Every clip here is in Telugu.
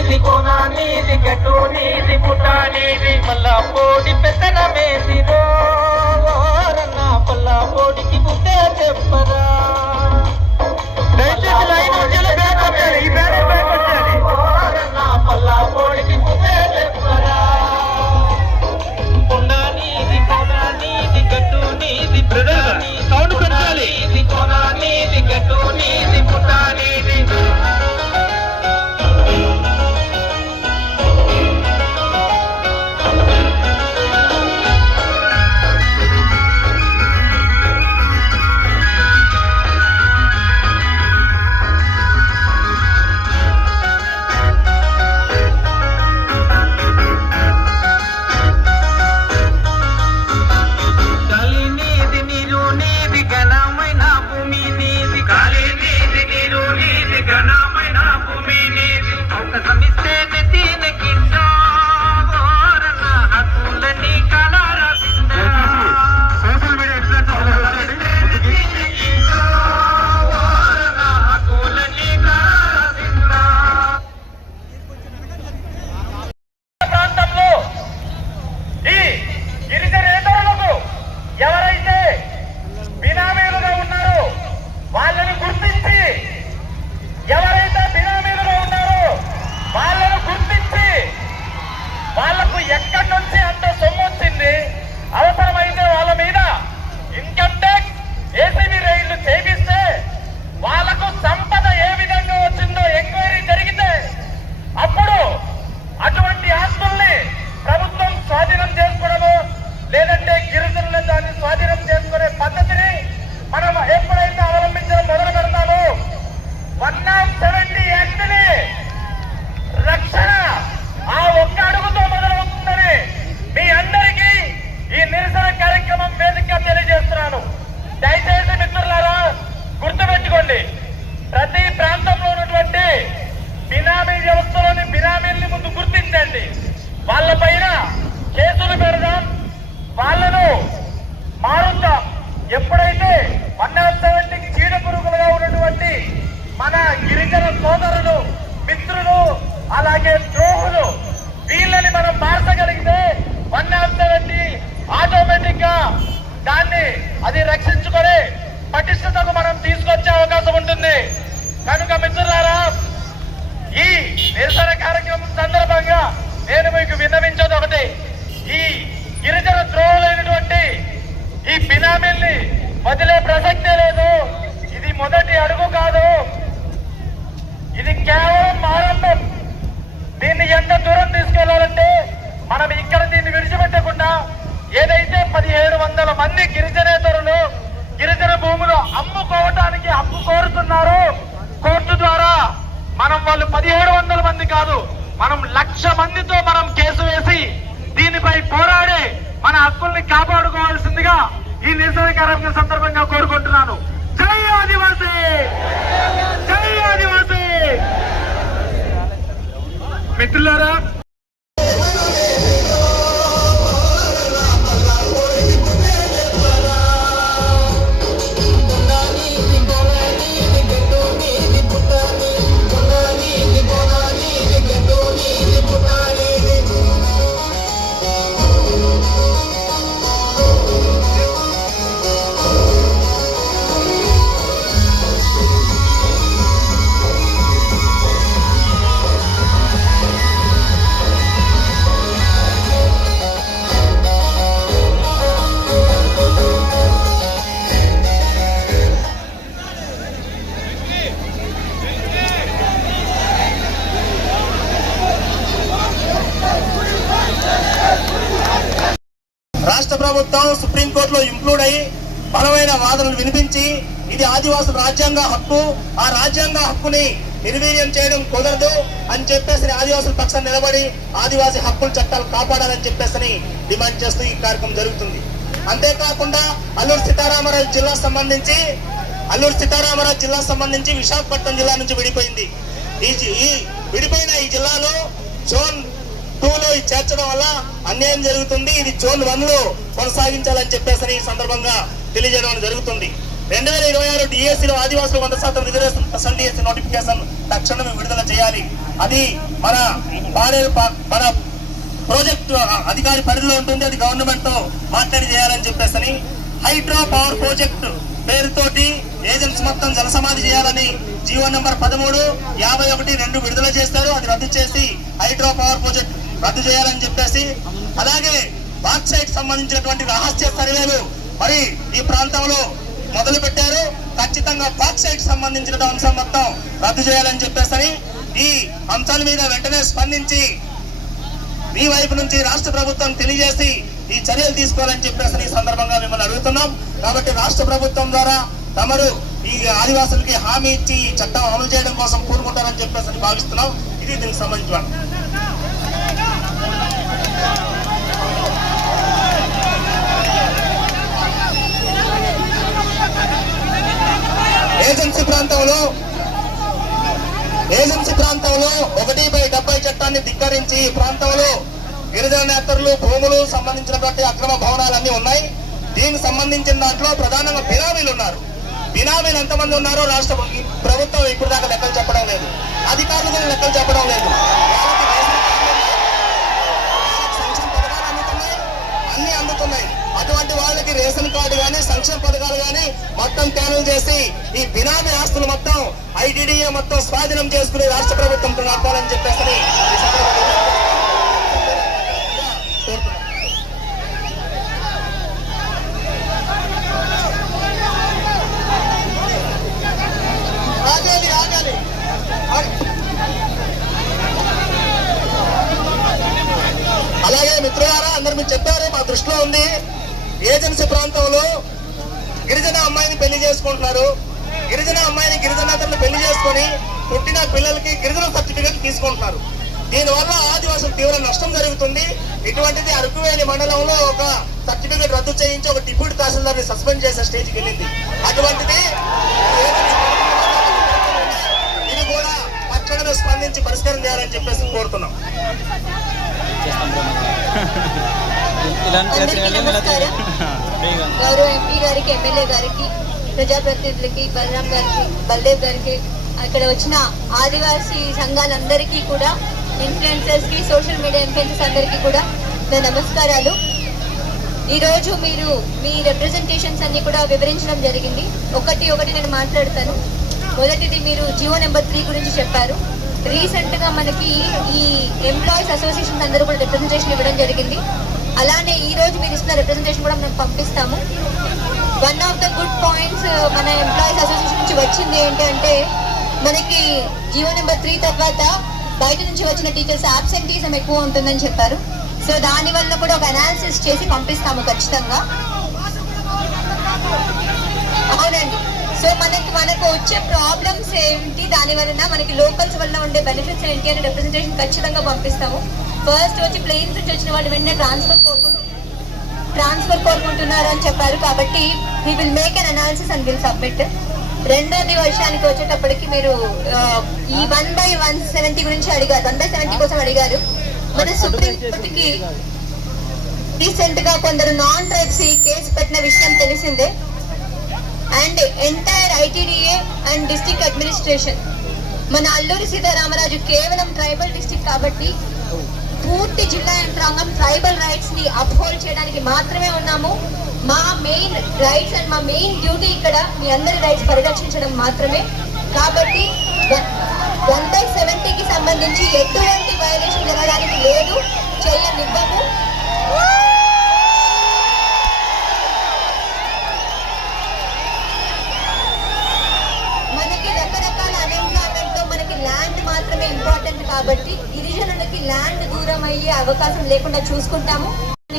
నీది కోన నీది గట్టు నీది పుట్ట నీది మళ్ళా పోడి పెత్తనమేది రోరన్న పల్లా పోడికి బుద్ధే చెప్పరా దయచేసి లైన్ వచ్చేలా బ్యాక్ వచ్చాలి ఈ బ్యాక్ వచ్చాలి రోరన్న పల్లా పోడికి బుద్ధే చెప్పరా కొండ నీది కోన నీది గట్టు నీది బ్రదర్ సౌండ్ పెంచాలి నీది కోన నీది గట్టు నీది పుట్ట నీది ప్రతి ప్రాంతంలో ఉన్నటువంటి బినామీ వ్యవస్థలోని బినామీల్ని ముందు గుర్తించండి, వాళ్ళపైన కేసులు పెడదాం, వాళ్ళను మారుద్దాం. ఎప్పుడైతే 170కి చీడ పురుగులుగా ఉన్నటువంటి మన గిరిజన సోదరులు, మిత్రులు, అలాగే ద్రోహులు, వీళ్ళని మనం మార్చగలిగితే 170 ఆటోమేటిక్ గా దాన్ని అది రక్షించుకొని పటిష్టతకు మనం తీసుకొచ్చే అవకాశం ఉంటుంది. కనుక మిత్రులారా, ఈ నిరసన కార్యక్రమం సందర్భంగా నేను మీకు విన్నవించేది ఒకటి, ఈ గిరిజన ద్రోహులైనటువంటి ఈ బినామీల్ని వదిలే ప్రసక్తే లేదు. ఇది మొదటి అడుగు కాదు, ఇది కేవలం ఆరంభం. దీన్ని ఎంత దూరం తీసుకెళ్లాలంటే మనం ఇక్కడ దీన్ని విడిచిపెట్టకుండా ఏదైతే 1700 మంది గిరిజనేతరులు గిరిజన భూములు అమ్ముకోవటానికి హక్కు కోరుతున్నారో కోర్టు ద్వారా మనం వాళ్ళు 1700 మంది కాదు, మనం 1,00,000 మందితో మనం కేసు వేసి దీనిపై పోరాడి మన హక్కుల్ని కాపాడుకోవాల్సిందిగా ఈ నిరసన కార్యక్రమం సందర్భంగా కోరుకుంటున్నాను. జై ఆదివాసీ, జై ఆదివాసీ. మిత్రులారా, రాష్ట్ర ప్రభుత్వం సుప్రీంకోర్టులో ఇంక్లూడ్ అయ్యి బలమైన వాదనలు వినిపించి ఇది ఆదివాసుల రాజ్యాంగ హక్కు, ఆ రాజ్యాంగ హక్కుని నిర్వీర్యం చేయడం కుదరదు అని చెప్పేసి ఆదివాసుల పక్షాన్ని నిలబడి ఆదివాసీ హక్కుల చట్టాలు కాపాడాలని చెప్పేసి డిమాండ్ చేస్తూ ఈ కార్యక్రమం జరుగుతుంది. అంతేకాకుండా అల్లూరు సీతారామరాజు జిల్లా సంబంధించి విశాఖపట్నం జిల్లా నుంచి విడిపోయింది. ఈ విడిపోయిన ఈ జిల్లాలో జోన్ 2లో చేర్చడం వల్ల అన్యాయం జరుగుతుంది. ఇది జోన్ 1లో కొనసాగించాలని చెప్పేసి ఈ సందర్భంగా తెలియజేయడం జరుగుతుంది. 2026 డిఎస్సీలో ఆదివాసులు 100% రిజర్వేషన్ డిఎస్సీ నోటిఫికేషన్ తక్షణమే విడుదల చేయాలి. అది మన మన ప్రాజెక్ట్ అధికారి పరిధిలో ఉంటుంది. అది గవర్నమెంట్ తో మాట్లాడి చేయాలని చెప్పేసి హైడ్రో పవర్ ప్రాజెక్ట్ పేరుతోటి ఏజెన్సీ మొత్తం జలసమాధి చేయాలని జీవో నెంబర్ 13/51/2 విడుదల చేస్తారు. అది రద్దు చేసి హైడ్రో పవర్ ప్రాజెక్ట్ రద్దు చేయాలని చెప్పేసి, అలాగే బాక్సైట్ సంబంధించినటువంటి రహస్య సర్వేలు మరి ఈ ప్రాంతంలో మొదలు పెట్టారు. ఖచ్చితంగా బాక్సైట్ సంబంధించిన అంశం మొత్తం రద్దు చేయాలని చెప్పేసి ఈ అంశాల మీద వెంటనే స్పందించి మీ వైపు నుంచి రాష్ట్ర ప్రభుత్వం తెలియజేసి ఈ చర్యలు తీసుకోవాలని చెప్పేసి ఈ సందర్భంగా మిమ్మల్ని అడుగుతున్నాం. కాబట్టి రాష్ట్ర ప్రభుత్వం ద్వారా తమరు ఈ ఆదివాసులకి హామీ ఇచ్చి ఈ చట్టం అమలు చేయడం కోసం పూనుకుంటారని చెప్పేసి భావిస్తున్నాం. ఇది దీనికి సంబంధించిన ఏజెన్సీ ప్రాంతంలో 1/70 చట్టాన్ని ధిక్కరించి ఈ ప్రాంతంలో గిరిజన నేతలు భూములు సంబంధించినటువంటి అక్రమ భవనాలన్నీ ఉన్నాయి. దీనికి సంబంధించిన దాంట్లో ప్రధానంగా బినామీలు ఉన్నారు. బినామీలు ఎంతమంది ఉన్నారో రాష్ట్ర ప్రభుత్వం ఇప్పుడు దాకా లెక్కలు చెప్పడం లేదు, అధికారులు కూడా లెక్కలు చెప్పడం లేదు. సంక్షేమ పథకాలు అందుతున్నాయి, అన్ని అందుతున్నాయి. అటువంటి వాళ్ళకి రేషన్ కార్డు కానీ సంక్షేమ పథకాలు కానీ మొత్తం క్యాన్సిల్ చేసి ఈ బినామీ ఆస్తులు మొత్తం ఐటీడీఏ మొత్తం స్వాధీనం చేసుకుని రాష్ట్ర ప్రభుత్వం నడపాలని చెప్పేసి అలాగే మిత్రులారా, అందరు మీరు చెప్పారు, మా దృష్టిలో ఉంది. ఏజెన్సీ ప్రాంతంలో గిరిజన అమ్మాయిని పెళ్లి చేసుకుంటున్నారు. గిరిజన అమ్మాయిని గిరిజనేతలను పెళ్లి చేసుకొని పుట్టిన పిల్లలకి గిరిజన సర్టిఫికేట్ తీసుకుంటున్నారు. దీనివల్ల ఆదివాసులకు తీవ్ర నష్టం జరుగుతుంది. ఇటువంటిది అరకువేలి మండలంలో ఒక సర్టిఫికేట్ రద్దు చేయించి ఒక డిప్యూటీ తహసీల్దార్ని సస్పెండ్ చేసే స్టేజ్కి వెళ్ళింది. అటువంటిది ఇది కూడా తక్షణమే స్పందించి పరిష్కారం చేయాలని చెప్పేసి కోరుతున్నాం. గౌరవ ఎంపీ గారికి, ఎమ్మెల్యే గారికి, ప్రజాప్రతినిధులకి, బలరాం గారికి, బల్దేవ్ గారికి, అక్కడ వచ్చిన ఆదివాసీ సంఘాలందరికీ కూడా, ఇన్ఫ్లుయెన్సర్స్ కి, సోషల్ మీడియా ఇన్ఫ్లుయెన్సర్స్ అందరికీ కూడా నా నమస్కారాలు. ఈరోజు మీరు మీ రిప్రజెంటేషన్స్ అన్ని కూడా వివరించడం జరిగింది. ఒకటి నేను మాట్లాడతాను. మొదటిది, మీరు జియో నెంబర్ 3 గురించి చెప్పారు. రీసెంట్ గా మనకి ఈ ఎంప్లాయీస్ అసోసియేషన్స్ అందరూ కూడా రిప్రజెంటేషన్ ఇవ్వడం జరిగింది. అలానే ఈ రోజు మీరు ఇస్తున్న రిప్రజెంటేషన్ కూడా మనం పంపిస్తాము. One of the good points మన ఎంప్లాయీస్ అసోసియేషన్ నుంచి వచ్చింది ఏంటంటే, మనకి జియో నెంబర్ 3 తర్వాత బయట నుంచి వచ్చిన టీచర్స్ అబ్సెంటీజం ఎక్కువ ఉంటుందని చెప్పారు. సో దాని వల్ల కూడా ఒక అనాలిసిస్ చేసి పంపిస్తాము ఖచ్చితంగా. అవునండి. సో మనకు వచ్చే ప్రాబ్లమ్స్ ఏంటి, దాని వలన మనకి లోకల్స్ వల్ల ఉండే బెనిఫిట్స్ ఏంటి అని రిప్రజెంటేషన్ ఖచ్చితంగా పంపిస్తాము. ఫస్ట్ వచ్చి ప్లేన్స్ నుంచి వచ్చిన వాళ్ళు వెంటనే ట్రాన్స్ఫర్ కోరుకుంటున్నారు అని చెప్పారు. కాబట్టి we will make an analysis and will submit. రెండోది విషయానికి వచ్చేటప్పటికి, మీరు ఈ 1/170 గురించి అడిగారు, 1/70 కోసం అడిగారు. మన సుప్రీంకోర్టుకి రీసెంట్ గా కొందరు నాన్ ట్రైబ్స్ కేసు పెట్టిన విషయం తెలిసిందే. And entire ITDA and district administration, మన అల్లూరి సీతారామరాజు కేవలం ట్రైబల్ డిస్ట్రిక్ట్ కాబట్టి పూర్తి జిల్లా యంత్రాంగం ట్రైబల్ రైట్స్ ని అప్హోల్డ్ చేయడానికి మాత్రమే ఉన్నాము. మా మెయిన్ రైట్స్ అండ్ మా మెయిన్ డ్యూటీ ఇక్కడ మీ అందరి రైట్స్ పరిరక్షించడం మాత్రమే. కాబట్టి 1/70కి సంబంధించి ఎటువంటి వయలేషన్ జరగడానికి లేదు, చేయనివ్వము. మనకి రకరకాల అన్ఎంప్లాయ్మెంట్ తో మనకి ల్యాండ్ మాత్రమే ఇంపార్టెంట్ కాబట్టి గిరిజనులకి ల్యాండ్ దూరం అయ్యే అవకాశం లేకుండా చూసుకుంటాము.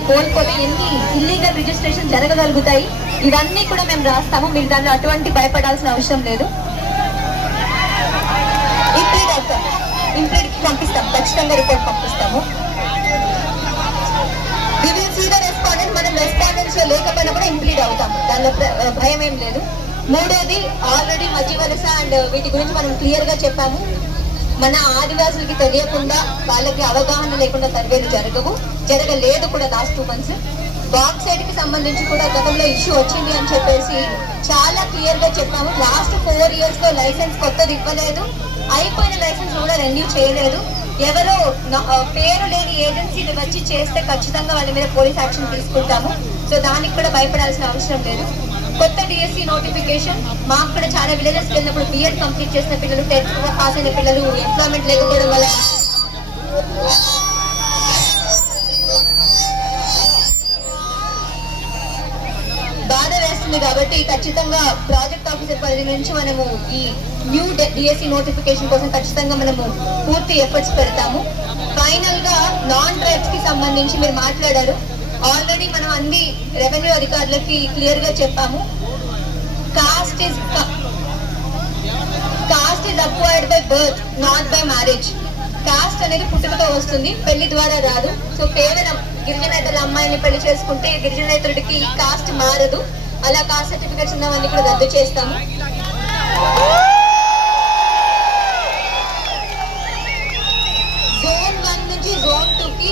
కోల్పోతే ఎన్ని ఇల్లీగల్ రిజిస్ట్రేషన్ జరగగలుగుతాయి, ఇవన్నీ కూడా మేము రాస్తాము. మీరు దానిలో అటువంటి భయపడాల్సిన అవసరం లేదు. ఇంప్లీడ్ పంపిస్తాం, ఖచ్చితంగా రిపోర్ట్ పంపిస్తాము. మనం రెస్పాండెన్స్ లో లేకపోయినా కూడా ఇంప్లీడ్ అవుతాము, దానిలో భయం ఏం లేదు. మూడోది, ఆల్రెడీ మధ్య వలస అండ్ వీటి గురించి మనం క్లియర్ గా చెప్పాము. మన ఆదివాసులకి తెలియకుండా, వాళ్ళకి అవగాహన లేకుండా సర్వేలు జరగలేదు కూడా లాస్ట్ 2 months. బాక్సైట్ కి సంబంధించి కూడా గతంలో ఇష్యూ వచ్చింది అని చెప్పేసి చాలా క్లియర్ గా చెప్పాము. లాస్ట్ 4 years లో లైసెన్స్ కొత్తది ఇవ్వలేదు, అయిపోయిన లైసెన్స్ కూడా రెన్యూ చేయలేదు. ఎవరో పేరు లేని ఏజెన్సీని వచ్చి చేస్తే ఖచ్చితంగా వాళ్ళ మీద పోలీస్ యాక్షన్ తీసుకుంటాము. సో దానికి కూడా భయపడాల్సిన అవసరం లేదు. కొత్త డిఎస్సి నోటిఫికేషన్, మాకు కూడా చాలా విలేజెస్కి వెళ్ళినప్పుడు బిఎడ్ కంప్లీట్ చేసిన పిల్లలు, 10th పాస్ అయిన పిల్లలు ఎంప్లాయ్మెంట్ లేకపోవడం వల్ల బాధ వేస్తుంది. కాబట్టి ఖచ్చితంగా ప్రాజెక్ట్ ఆఫీసర్ పరిధి నుంచి మనము ఈ న్యూ డిఎస్సి నోటిఫికేషన్ కోసం ఖచ్చితంగా మనము పూర్తి ఎఫర్ట్స్ పెడతాము. ఫైనల్ గా నాన్ ట్రైబ్స్ కి సంబంధించి మీరు మాట్లాడారు. ఆల్రెడీ మనం అన్ని రెవెన్యూ అధికారులకి క్లియర్ గా చెప్పాము. Cost is acquired by birth, not by marriage. Cost అనేది పుట్టుకతో వస్తుంది, పెళ్లి ద్వారా రాదు. సో కేవలం గిరిజనేతల అమ్మాయిని పెళ్లి చేసుకుంటే గిరిజనేతరుడికి కాస్ట్ మారదు. అలా కాస్ట్ సర్టిఫికేట్స్ ఉన్నవన్నీ కూడా రద్దు చేస్తాము. Zone 1 నుంచి Zone 2 కి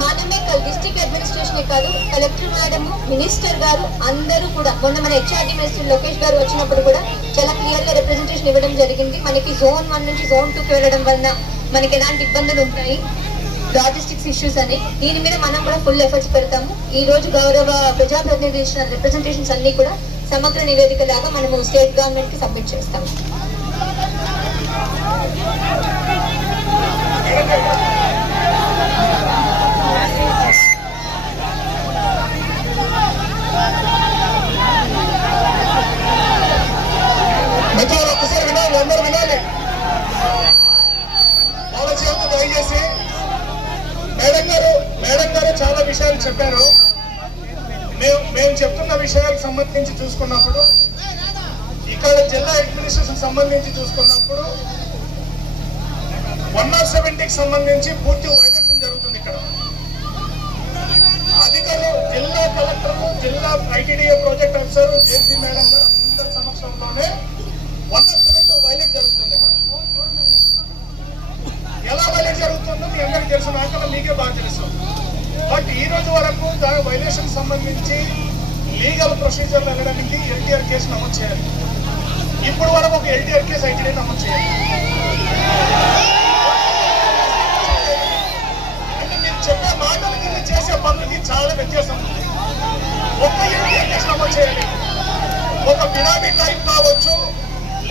మనమే డిస్ట్రిక్ట్ అడ్మినిస్ట్రేషన్ కాదు, కలెక్టర్ మేడం, మినిస్టర్ గారు అందరూ కూడా, మొన్న మన హెచ్ఆర్డి మినిస్టర్ లోకేష్ గారు వచ్చినప్పుడు కూడా చాలా క్లియర్ గా రిప్రజెంటేషన్ ఇవ్వడం జరిగింది. మనకి Zone 1 నుంచి Zone 2 కి వెళ్ళడం వలన మనకి ఎలాంటి ఇబ్బందులు ఉంటాయి, లాజిస్టిక్స్ ఇష్యూస్ అని. దీని మీద మనం కూడా ఫుల్ ఎఫర్ట్స్ పెడతాము. ఈ రోజు గౌరవ ప్రజాప్రతినిధులు ఇచ్చిన రిప్రజెంటేషన్స్ అన్ని కూడా సమగ్ర నివేదిక లాగా మనము స్టేట్ గవర్నమెంట్ కి సబ్మిట్ చేస్తాము. ఒకసారి వినాలి, అందరూ వినాలి. దయచేసి మేడం గారు చాలా విషయాలు చెప్పారు. మేము చెప్తున్న విషయాలకు సంబంధించి చూసుకున్నప్పుడు, ఇక్కడ జిల్లా అడ్మినిస్ట్రేషన్ సంబంధించి చూసుకున్నప్పుడు 170కి సంబంధించి పూర్తి వైలేషన్ జరుగుతుంది. ఇక్కడ అధికారులు, జిల్లా కలెక్టర్లు, జిల్లా ఐటీడీఏ ప్రాజెక్ట్ ఆఫీసర్, జేసీ మేడం గారు అందరి సమక్షంలోనే 170 వైలేట్ జరుగుతుంది. ఎలా వైలేట్ జరుగుతుందో మీ అందరికీ తెలుసు, నాకన్నా మీకే బాగా తెలుసు. బట్ ఈ రోజు వరకు దాని వైలేషన్ సంబంధించి లీగల్ ప్రొసీజర్లు వెళ్ళడానికి ఎల్టీఆర్ కేసు నమోదు చేయాలి. ఇప్పుడు వరకు ఒక ఎల్టీఆర్ కేసు ఐటీడీ నమోదు చేయాలి. అంటే మీరు చెప్పే మాటలకి చేసే పనులకి చాలా వ్యత్యాసం ఉంది. ఒక ఎల్టీఆర్ కేసు నమోదు చేయాలి. ఒక బినామీ ట్రైబ్ కావచ్చు,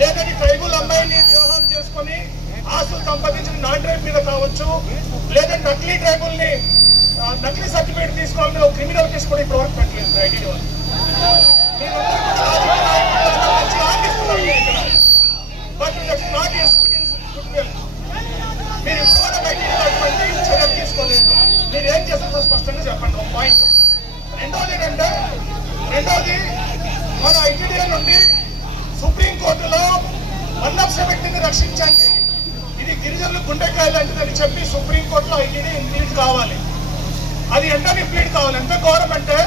లేదని ట్రైబుల్ అమ్మాయిని వివాహం చేసుకుని ఆస్తులు సంపాదించిన నాన్ ట్రైబ్ మీద కావచ్చు, లేదా నకిలీ ట్రైబుల్ని నకిలీ సర్టిఫికేట్ తీసుకోవాలని ఒక క్రిమినల్ కేసు కూడా ఇప్పుడు వరకు పెట్టలేదు ఐటీడీ వాళ్ళు. మీరు చర్యలు తీసుకోలేదు. మీరు ఏం చేస్తారో స్పష్టంగా చెప్పండి. ఒక పాయింట్. రెండోది మన ఐటీడీ నుండి సుప్రీంకోర్టులో 170ని రక్షించండి, ఇది గిరిజనులు గుండెకాయ లాంటిదని చెప్పి సుప్రీంకోర్టులో ఐటీడీ ఇంప్లీట్ కావాలి. అది ఎంతని ఇంప్లీట్ కావాలి? ఎంత ఘోరం అంటే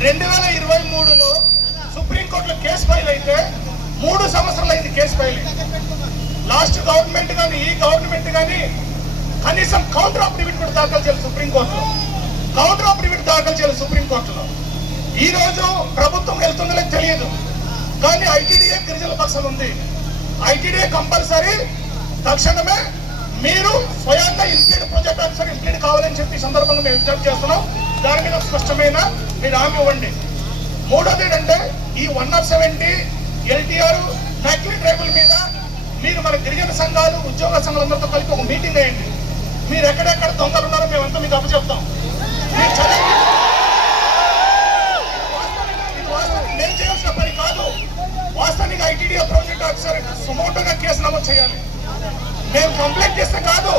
2023లో సుప్రీంకోర్టులో కేసు ఫైల్ అయితే 3 సంవత్సరాలు అయింది కేసు ఫైల్. లాస్ట్ గవర్నమెంట్ కానీ ఈ గవర్నమెంట్ కానీ కనీసం కౌంటర్ అఫిడవిట్ కూడా దాఖలు చేయాలి సుప్రీంకోర్టులో. కౌంటర్ అఫిడవిట్ దాఖలు చేయాలి సుప్రీంకోర్టులో. ఈ రోజు ప్రభుత్వం వెళ్తుందో తెలియదు, కానీ ఐటీడీఏ గిరిజనుల పక్షం ఉంది. ఐటీడీఏ కంపల్సరీ తక్షణమే మీరు స్వయంగా ఇంప్లీడ్ ప్రాజెక్ట్ ఆఫీసర్ ఇంప్లీడ్ కావాలని చెప్పి సందర్భంగా మేము విజ్ఞప్తి చేస్తున్నాం. దాని మీద స్పష్టమైన మీరు హామీ ఇవ్వండి. మూడోది ఏంటంటే ఈ 170 ఎల్టీఆర్ నకిలీ ట్రైబుల్ మీద మీరు మన గిరిజన సంఘాలు, ఉద్యోగ సంఘాలందరితో కలిపి ఒక మీటింగ్ అయ్యండి. మీరు ఎక్కడెక్కడ దొంగలు ఉన్నారో మేమంతా మీకు అప్పచెప్తాం. నేను చేయాల్సిన పని కాదు. వాస్తవానికి ఐటీడీఏ ప్రాజెక్ట్ ఆఫీసర్ సుమోటోగా కేసు నమోదు చేయాలి. మేము కంప్లైంట్ చేస్తే కాదు,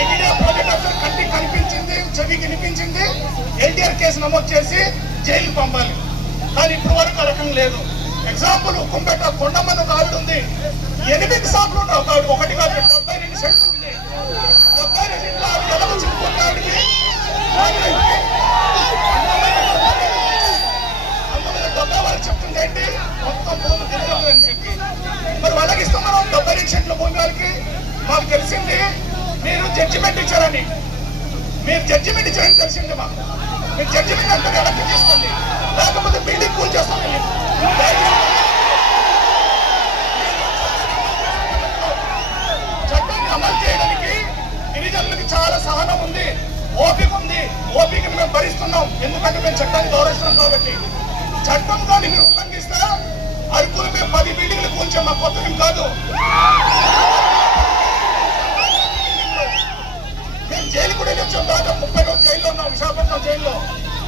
ఐటీడీఏ ప్రాజెక్ట్ ఆఫీసర్ కంటికి కనిపించింది, చెవికి వినిపించింది, ఎల్టీఆర్ కేసు నమోదు చేసి జైలుకి పంపాలి. కానీ ఇప్పుడు వరకు ఆ రకం లేదు. ఎగ్జాంపుల్ ఉక్కుంపేట కొండమ్మని ఒక ఆవిడ ఉంది, 8 షాపులు ఉన్నాయి. ఒక ఆవిడ ఒకటి కాదు, 72 సెంట్లు ఉంది. 72 ఇంట్లో ఆవిడ ఎలా వచ్చింది? ఆవిడకి వాళ్ళు చెప్తుంది ఏంటి, మొత్తం భూమి తిరగదు అని చెప్పి. మరి వాళ్ళకి ఇస్తాం మనం 72 సెంట్ల భూమి. వాళ్ళకి మాకు తెలిసింది మీరు జడ్జిమెంట్ ఇచ్చారని. మీరు జడ్జిమెంట్ ఇచ్చారని తెలిసింది మాకు. మీరు జడ్జిమెంట్ అంతా వెనక్కి తీసుకోండి, లేకపోతే బిల్డింగ్ కూల్ చేస్తాం. ఎందుకంటే మేము చట్టాన్ని గౌరవిస్తున్నాం కాబట్టి. చట్టం కానీ మీరు ఉల్లంఘిస్తే అరకులు మేము 10 బిల్డింగ్లు కూల్చే మా కొత్త ఏం కాదు. మేము జైలు కూడా వచ్చాం, దాదాపు 30 రోజులు జైల్లో ఉన్నాం, విశాఖపట్నం జైల్లో.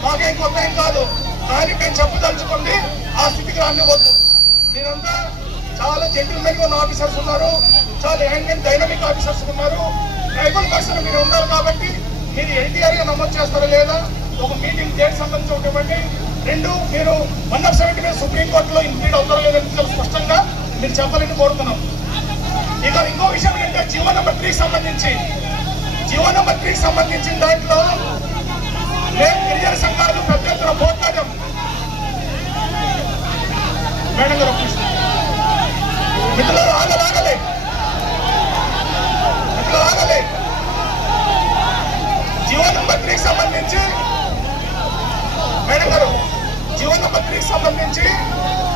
మాకేం కొత్త ఏం కాదు. కానీ మేము చెప్పదలుచుకుంది ఆ స్థితికి రానివ్వద్దు. మీరంతా చాలా జెంటిల్మెన్ ఉన్న ఆఫీసర్స్ ఉన్నారు, చాలా యాంగ్ అండ్ డైనమిక్ ఆఫీసర్స్ ఉన్నారు. ట్రైబల్ పర్సన్ మీరు ఉన్నారు కాబట్టి మీరు ఎన్టీఆర్ గా నమోదు చేస్తారా లేదా, ఒక మీటింగ్ డేట్ సంబంధించి ఒకటి ఇవ్వండి. 2, మీరు 170 మీద సుప్రీంకోర్టులో ఇంప్లీడ్ అవుతారో లేదని స్పష్టంగా మీరు చెప్పాలని కోరుతున్నాం. ఇక ఇంకో విషయం ఏంటంటే జీవో నెంబర్ 3 సంబంధించిన దాంట్లో మేము గిరిజన సంఘాలు పెద్ద ఎత్తున పోట్లాడాం. మేడం గారు మిత్రులు ఆగలే జీవో నెంబర్ 3 సంబంధించి మేడం గారు జీవో నెంబర్ 3 సంబంధించి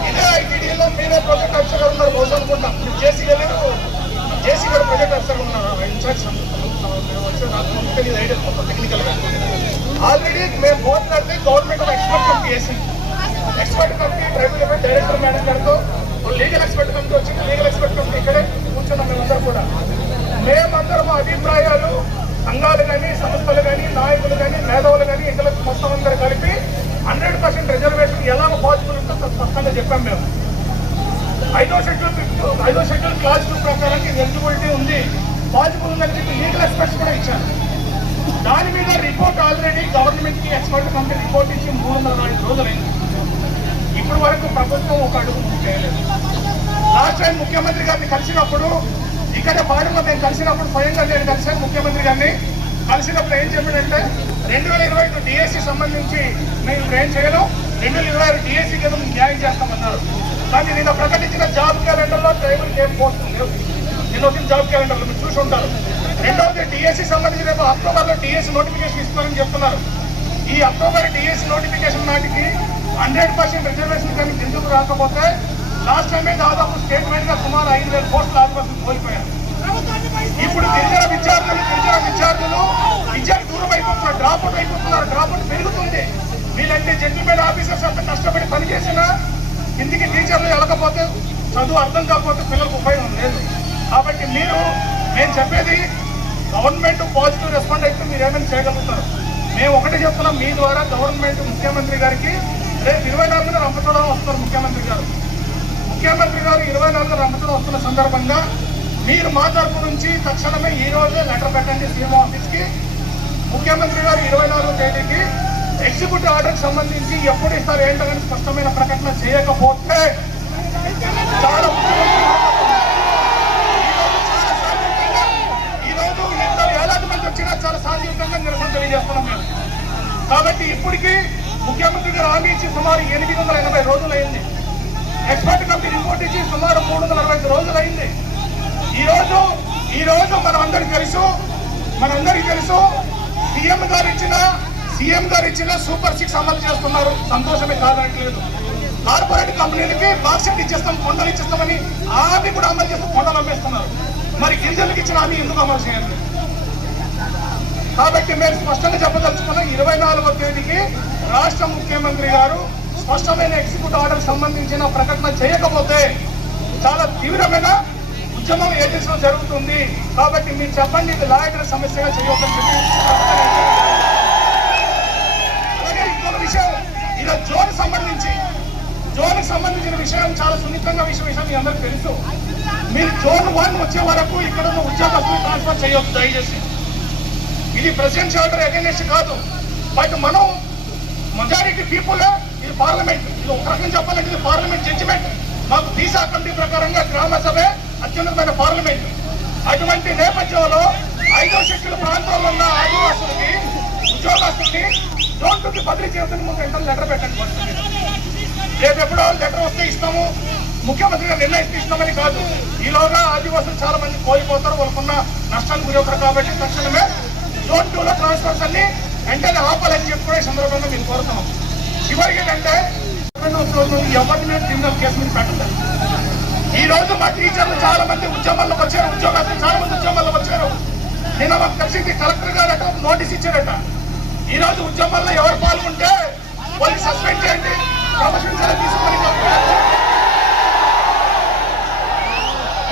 ఇదే ఐటీడీలో మీరే ప్రాజెక్ట్ ఆఫీసర్ గారు ఉన్నారు, రోజు అనుకుంటాం. జేసీ గారు ప్రాజెక్ట్ ఆఫీసర్ ఉన్నారు, ఇన్ఛార్జ్ ఐడియా టెక్నికల్ గా. ఆల్రెడీ మేము పోట్లాడితే గవర్నమెంట్ ఒక ఎక్స్పర్ట్ కమిటీ వేసింది. Expert committee tribal effect director madam గారితో లీగల్ ఎక్స్పర్ట్ కమిటీ వచ్చింది. లీగల్ ఎక్స్పర్ట్ కమిటీ ఇక్కడే కూర్చున్నాం మేమందరూ కూడా. మేమందరం మా అభిప్రాయాలు సంఘాలు కానీ, సంస్థలు కానీ, నాయకులు కానీ, మేధావులు కానీ, ఇతర మొత్తం అందరూ కలిపి 100% రిజర్వేషన్ ఎలా పాసిబుల్ ఉంటుందో స్పష్టంగా చెప్పాం మేము. 5వ షెడ్యూల్ క్లాస్ 2 ప్రకారం ఎలిజిబిలిటీ ఉంది, పాసిబుల్ ఉందని చెప్పి లీగల్ ఎక్స్పర్ట్స్ కూడా ఇచ్చారు. దాని మీద రిపోర్ట్ ఆల్రెడీ గవర్నమెంట్ కి ఎక్స్పర్ట్ కమిటీ రిపోర్ట్ ఇచ్చి 304 రోజులైంది. ఇప్పటి వరకు ప్రభుత్వం ఒక అడుగు చేయలేదు. లాస్ట్ టైం ముఖ్యమంత్రి గారిని కలిసినప్పుడు, ఇక్కడే పాడలో మేము కలిసినప్పుడు స్వయంగా నేను కలిసాను ముఖ్యమంత్రి గారిని. కలిసినప్పుడు ఏం చెప్పాడంటే 2025 డిఎస్సి సంబంధించి మేము ఇప్పుడు ఏం చేయలేం, 2026 డిఎస్సి కింద న్యాయం చేస్తామన్నారు. కానీ నిన్న ప్రకటించిన జాబ్ క్యాలెండర్లో ట్రైబల్ ఏం పోస్ట్ లేవు. నిన్న వచ్చిన జాబ్ క్యాలెండర్లో మీరు చూసి ఉంటారు. రెండవది డిఎస్సి సంబంధించి రేపు అక్టోబర్లో డిఎస్సి నోటిఫికేషన్ ఇస్తారని చెప్తున్నారు. ఈ అక్టోబర్ డిఎస్సి నోటిఫికేషన్ నాటికి 100% రిజర్వేషన్ కానీ ఎందుకు రాకపోతే లాస్ట్ టైమే దాదాపు స్టేట్ వైడ్ గా సుమారు 5,000 పోస్టులు ఆదివాసులు కోల్పోయారు. ఇప్పుడు గిరిజన విద్యార్థులు విద్యకు దూరం అయిపోతున్నారు, డ్రాప్అవుట్ అయిపోతున్నారు. డ్రాప్అవుట్ పెరుగుతుంది. వీళ్ళంటే జెంటిల్మెన్ ఆఫీసర్స్ అంతా కష్టపడి పనిచేసినా ఇంటికి టీచర్లు వెళ్ళకపోతే, చదువు అర్థం కాకపోతే పిల్లలకు ఉపయోగం లేదు. కాబట్టి మేము చెప్పేది గవర్నమెంట్ పాజిటివ్ రెస్పాండ్ అయితే మీరు ఏమైనా చేయగలుగుతారు. మేము ఒకటే చెప్తున్నాం, మీ ద్వారా గవర్నమెంట్ ముఖ్యమంత్రి గారికి రేపు 24న రంపచోడవరం వస్తున్నారు. ముఖ్యమంత్రి గారు 24న రంపచోడవరం వస్తున్న సందర్భంగా మీరు మా తరపు నుంచి తక్షణమే ఈ రోజే లెటర్ పెట్టండి సీఎం ఆఫీస్ కి. ముఖ్యమంత్రి గారు 24వ తేదీకి ఎగ్జిక్యూటివ్ ఆర్డర్ సంబంధించి ఎప్పుడు ఇస్తారు ఏంటని స్పష్టమైన ప్రకటన చేయకపోతే చాలా ఈరోజు 20,000 మంది వచ్చినా చాలా శాంతియుతంగా నిరసన తెలియజేస్తున్నాం మేము. కాబట్టి ఇప్పటికీ ముఖ్యమంత్రి గారు హామీ ఇచ్చి సుమారు 880 రోజులైంది. ఎక్స్పర్ట్ కమిటీ రిపోర్ట్ ఇచ్చి సుమారు 325 రోజులైంది. ఈ రోజు మనందరికీ తెలుసు సీఎం గారు ఇచ్చిన సూపర్ 6 అమలు చేస్తున్నారు. సంతోషమే కాదనట్లేదు. కార్పొరేట్ కంపెనీలకి బాక్సెట్ ఇచ్చేస్తాం, కొండలు ఇచ్చేస్తామని హామీ కూడా అమలు చేస్తూ కొండలు అమ్మేస్తున్నారు. మరి గిరిజనులకు ఇచ్చిన హామీ ఎందుకు అమలు చేయాలి? కాబట్టి మేము స్పష్టంగా చెప్పదలుచుకున్న 24వ తేదీకి రాష్ట్ర ముఖ్యమంత్రి గారు స్పష్టమైన ఎగ్జిక్యూటివ్ ఆర్డర్ సంబంధించిన ప్రకటన చేయకపోతే చాలా తీవ్రమైన ఉద్యమం ఏజెన్సీలో జరుగుతుంది. కాబట్టి మీరు చెప్పండి, ఇది లాయకుల సమస్యగా చేయవద్దని చెప్పి. అలాగే ఇంకొక విషయం, ఇలా జోన్ సంబంధించిన విషయం చాలా సున్నితంగా విషయం మీ అందరికీ తెలుసు. మీరు జోన్ 1 వచ్చే వరకు ఇక్కడ ఉన్న ఉద్యోగస్తులు ట్రాన్స్ఫర్ చేయొద్దు దయచేసి. ఇది ప్రెసిడెన్షియల్ ఆర్డర్ అగైనెస్ట్ కాదు. బట్ మనం మెజారిటీ పీపుల్, ఇది పార్లమెంట్, ఇది ఒక రకం చెప్పాలంటే ఇది పార్లమెంట్ జడ్జిమెంట్. మాకు దీసా కమిటీ ప్రకారంగా గ్రామ సభ అత్యున్నతమైన పార్లమెంట్. అటువంటి నేపథ్యంలో 5వ షెడ్యూల్ ప్రాంతాల్లో ఉన్న ఆదివాసులకి ఉద్యోగస్తుల్ని జోన్ 2కి బదిలీ చేయొద్దని ముందు వెంటనే లెటర్ పెట్టండి. రేపు ఎప్పుడో లెటర్ వస్తే ఇస్తాము, ముఖ్యమంత్రిగా నిర్ణయిస్తే ఇస్తామని కాదు. ఈలోగా ఆదివాసులు చాలా మంది కోల్పోతారు, వాళ్ళకున్న నష్టానికి గురవుతారు. కాబట్టి తక్షణమే జోన్ 2లో ట్రాన్స్ఫర్స్ అన్ని వెంటనే ఆపాలని చెప్పి కూడా ఈ సందర్భంగా మేము కోరుతున్నాం. చివరికి ఏంటంటే ఎవరి మీద క్రిమినల్ కేసు మీద పెట్టలేదు. ఈ రోజు మా టీచర్లు చాలా మంది ఉద్యమాల్లోకి వచ్చారు, ఉద్యోగస్తులు చాలా మంది ఉద్యమాల్లోకి వచ్చారు. నిన్న మాకు కలిసింది కలెక్టర్ గారు నోటీస్ ఇచ్చారట. ఈ రోజు ఉద్యమంలో ఎవరు పాల్గొంటే వాళ్ళని సస్పెండ్ చేయండి, ప్రమోషన్ సెలవు తీసుకొని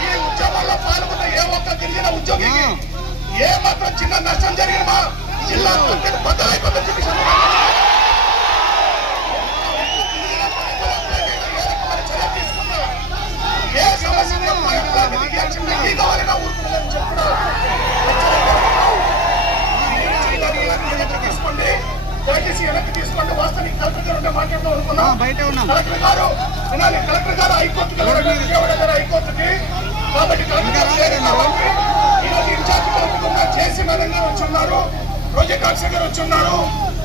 ఈ ఉద్యమంలో పాల్గొన్న ఏ ఒక్క గిరిజన ఉద్యోగికి ఏ మాత్రం చిన్న నష్టం జరిగినా జిల్లా బద్దలైపోతుంది. ఏ సమస్య కావాలన్నా ఊరుకోవాలని చెప్పడం తీసుకోండి, దయచేసి వెనక్కి తీసుకోండి. వాస్తవానికి కలెక్టర్ గారు ఉంటే మాట్లాడుతూ అనుకున్నాం. కలెక్టర్ గారు వినాలి, కలెక్టర్ గారు హైకోర్టుకి విజయవాడ గారు హైకోర్టుకి, కాబట్టి కలెక్టర్ గారు లేరు కాబట్టి ఈరోజు ఇన్ఛార్జ్ కలెక్టర్ చేసి మేడంగా వచ్చి ఉన్నారు, ప్రాజెక్ట్ ఆఫీసర్ గారు వచ్చి ఉన్నారు,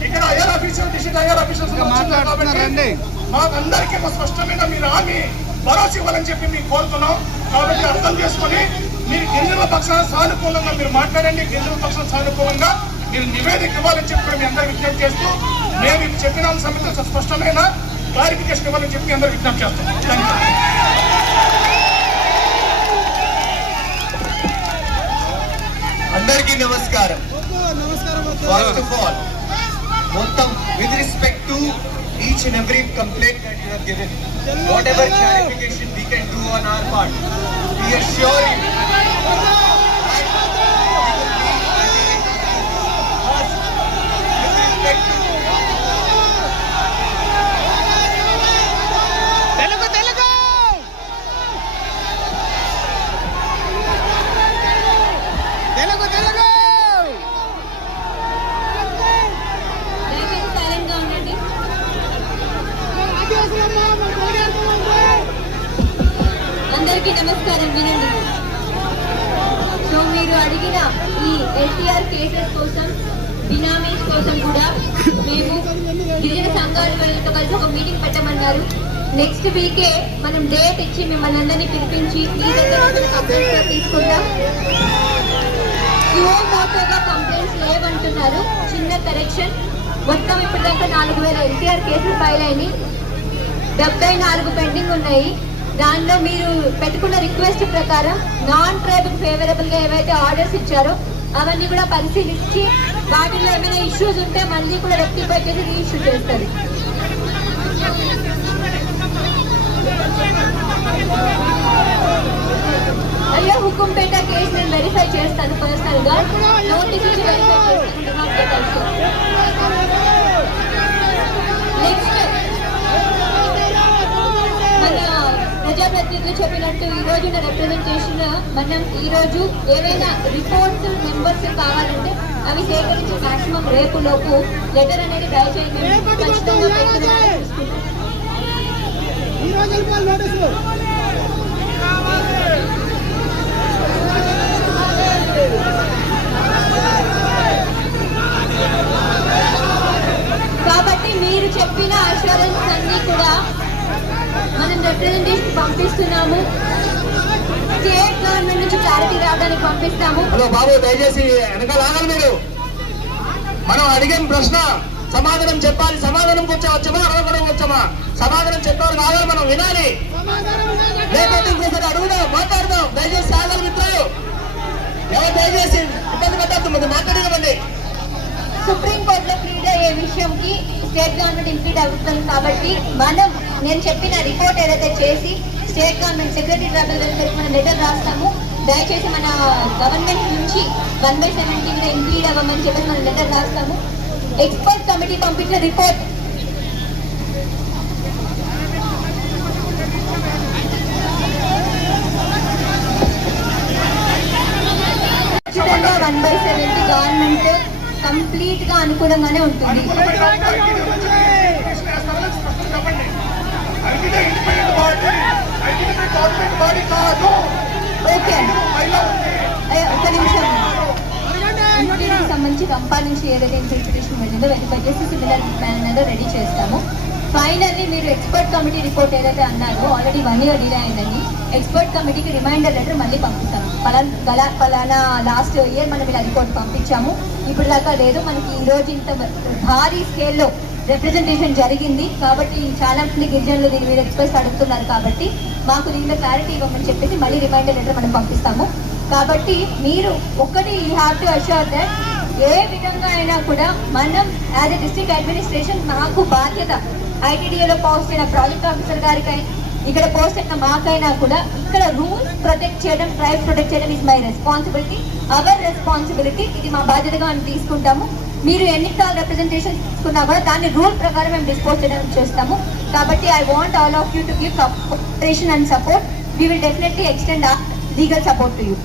ఇక్కడ IR officer district IR officers కాబట్టి మాకందరికీ ఒక స్పష్టమైన మీరు హామీ భరోసా ఇవ్వాలని చెప్పి మీకు కోరుతున్నాం. కాబట్టి అర్థం చేసుకొని మీరు గిరిజనుల పక్షాన సానుకూలంగా మీరు మాట్లాడండి, గిరిజనుల పక్షాన సానుకూలంగా మీరు నివేదిక ఇవ్వాలని చెప్పి మీ అందరూ విజ్ఞప్తి చేస్తూ మేము చెప్పిన అంశంతో స్పష్టమైన క్లారిఫికేషన్ ఇవ్వాలని చెప్పి అందరూ విజ్ఞప్తి చేస్తాం. అందరికీ నమస్కారం. ఫస్ట్ ఆఫ్ ఆల్, మొత్తం with respect to each and every complaint that you have given, whatever clarification we can do on our part, we assure you that we will be with respect to అందరికీ నమస్కారం. వినండి, సో మీరు అడిగిన ఈ ఎన్టీఆర్ కేసెస్ కోసం, బినామీస్ కోసం కూడా మేము గిరిజన సంఘాల వాళ్ళతో కలిసి ఒక మీటింగ్ పెట్టమన్నారు. నెక్స్ట్ వీకే మనం డేట్ ఇచ్చి మిమ్మల్ని అందరినీ పిలిపించి మీ దగ్గర కంప్లైంట్స్ తీసుకుంటాం. మోటోగా కంప్లైంట్స్ లేవంటున్నారు. చిన్న కరెక్షన్, మొత్తం ఇప్పటిదాకా 4000 ఎన్టీఆర్ కేసులు ఫైల్ అయినాయి, 74 పెండింగ్ ఉన్నాయి. దానిలో మీరు పెట్టుకున్న రిక్వెస్ట్ ప్రకారం నాన్ ట్రైబల్ ఫేవరబుల్ గా ఏవైతే ఆర్డర్స్ ఇచ్చారో అవన్నీ కూడా పరిశీలించి వాటిలో ఏమైనా ఇష్యూస్ ఉంటే మళ్ళీ కూడా రెక్టిఫై చేసి రీఇష్యూ చేస్తారు. అయ్యో హుకుంపేట కేసు నేను వెరిఫై చేస్తాను పర్సనల్ గా, నోటీస్ ఇచ్చి వెరిఫై చేస్తాను. నెక్స్ట్ మన ప్రజాప్రతినిధులు చెప్పినట్టు ఈ రోజు రిప్రజెంటేషన్ మనం ఈ రోజు ఏవైనా రిపోర్ట్స్ మెంబర్స్ కావాలంటే అవి సేకరించి మాక్సిమం రేపు లోపు లెటర్ అనేది దయచేసి ఖచ్చితంగా కాబట్టి మీరు చెప్పిన అష్యూరెన్స్ అన్ని కూడా మనం రిప్రజెంటేషన్ పంపిస్తున్నాము. స్టేట్ గవర్నమెంట్ నుంచి క్లారిటీ రావడానికి పంపిస్తాము. హలో బాబు, దయచేసి వెనకాల ఆగాలి మీరు. మనం అడిగిన ప్రశ్న సమాధానం చెప్పాలి. సమాధానం వచ్చామా అడగడం వచ్చామా? సమాధానం చెప్పాలి, ఆగాలి, మనం వినాలి. లేకపోతే ఇంకోసారి అడుగుదాం, మాట్లాడదాం. దయచేసి ఆగాలి మిత్రులు, ఎవరు దయచేసి ఇబ్బంది పెట్టద్దు, మాట్లాడేదండి. సుప్రీంకోర్టులో ప్లీడ్ అయ్యే విషయంకి స్టేట్ గవర్నమెంట్ ఇంప్లీడ్ అవుతుంది కాబట్టి నేను చెప్పిన రిపోర్ట్ ఏదైతే చేసి స్టేట్ గవర్నమెంట్ సెక్రటరీ ట్రైబల్ మనం లెటర్ రాస్తాము. దయచేసి మన గవర్నమెంట్ నుంచి 1/70 కూడా ఇంప్లీడ్ అవ్వమని చెప్పేసి మనం లెటర్ రాస్తాము. ఎక్స్పర్ట్ కమిటీ పంపించిన రిపోర్ట్ ఖచ్చితంగా 1/70 గవర్నమెంట్ కంప్లీట్ గా అనుకూలంగానే ఉంటుంది. ఓకే, ఒక నిమిషం. ఇంటికి సంబంధించి కంపాల్ నుంచి ఏదైతే ఇన్ఫిల్ట్రేషన్ వెళ్ళిందో వెరిఫై చేసి సిమిలర్ ప్లాన్ అనేది రెడీ చేస్తాము. ఫైనల్లీ మీరు ఎక్స్పర్ట్ కమిటీ రిపోర్ట్ ఏదైతే అన్నారో ఆల్రెడీ 1 year డిలే అయిందని ఎక్స్పర్ట్ కమిటీకి రిమైండర్ లెటర్ మళ్ళీ పంపిస్తాము. ఫలానా లాస్ట్ ఇయర్ మనం ఇలా రిపోర్ట్ పంపించాము, ఇప్పుడు దాకా లేదు. మనకి ఈ రోజు ఇంత భారీ స్కేల్లో రిప్రజెంటేషన్ జరిగింది కాబట్టి చాలా మంది గిరిజనులు దీని మీద రిక్వెస్ట్ అడుగుతున్నారు కాబట్టి మాకు దీని మీద క్లారిటీ ఇవ్వమని చెప్పేసి మళ్ళీ రిమైండర్ లెటర్ మనం పంపిస్తాము. కాబట్టి మీరు ఒక్కటి you have to assure that ఏ విధంగా అయినా కూడా మనం యాజ్ ఎ డిస్ట్రిక్ట్ అడ్మినిస్ట్రేషన్ మాకు బాధ్యత, ఐటీడీఏలో పోస్ట్ అయిన ప్రాజెక్ట్ ఆఫీసర్ గారికి ఇక్కడ పోస్ట్ అయిన మాకైనా కూడా ఇక్కడ రూల్స్ ప్రొటెక్ట్ చేయడం, ట్రైబ్స్ ప్రొటెక్ట్ చేయడం is my responsibility, our responsibility. ఇది మా బాధ్యతగా మేము తీసుకుంటాము. మీరు ఎన్నిసార్లు రిప్రజెంటేషన్ తీసుకున్నా కూడా దాన్ని రూల్ ప్రకారం మేము డిస్పోజ్ చేయడం చేస్తాము. కాబట్టి I want all of you to give cooperation and support. We will definitely extend our legal support to you.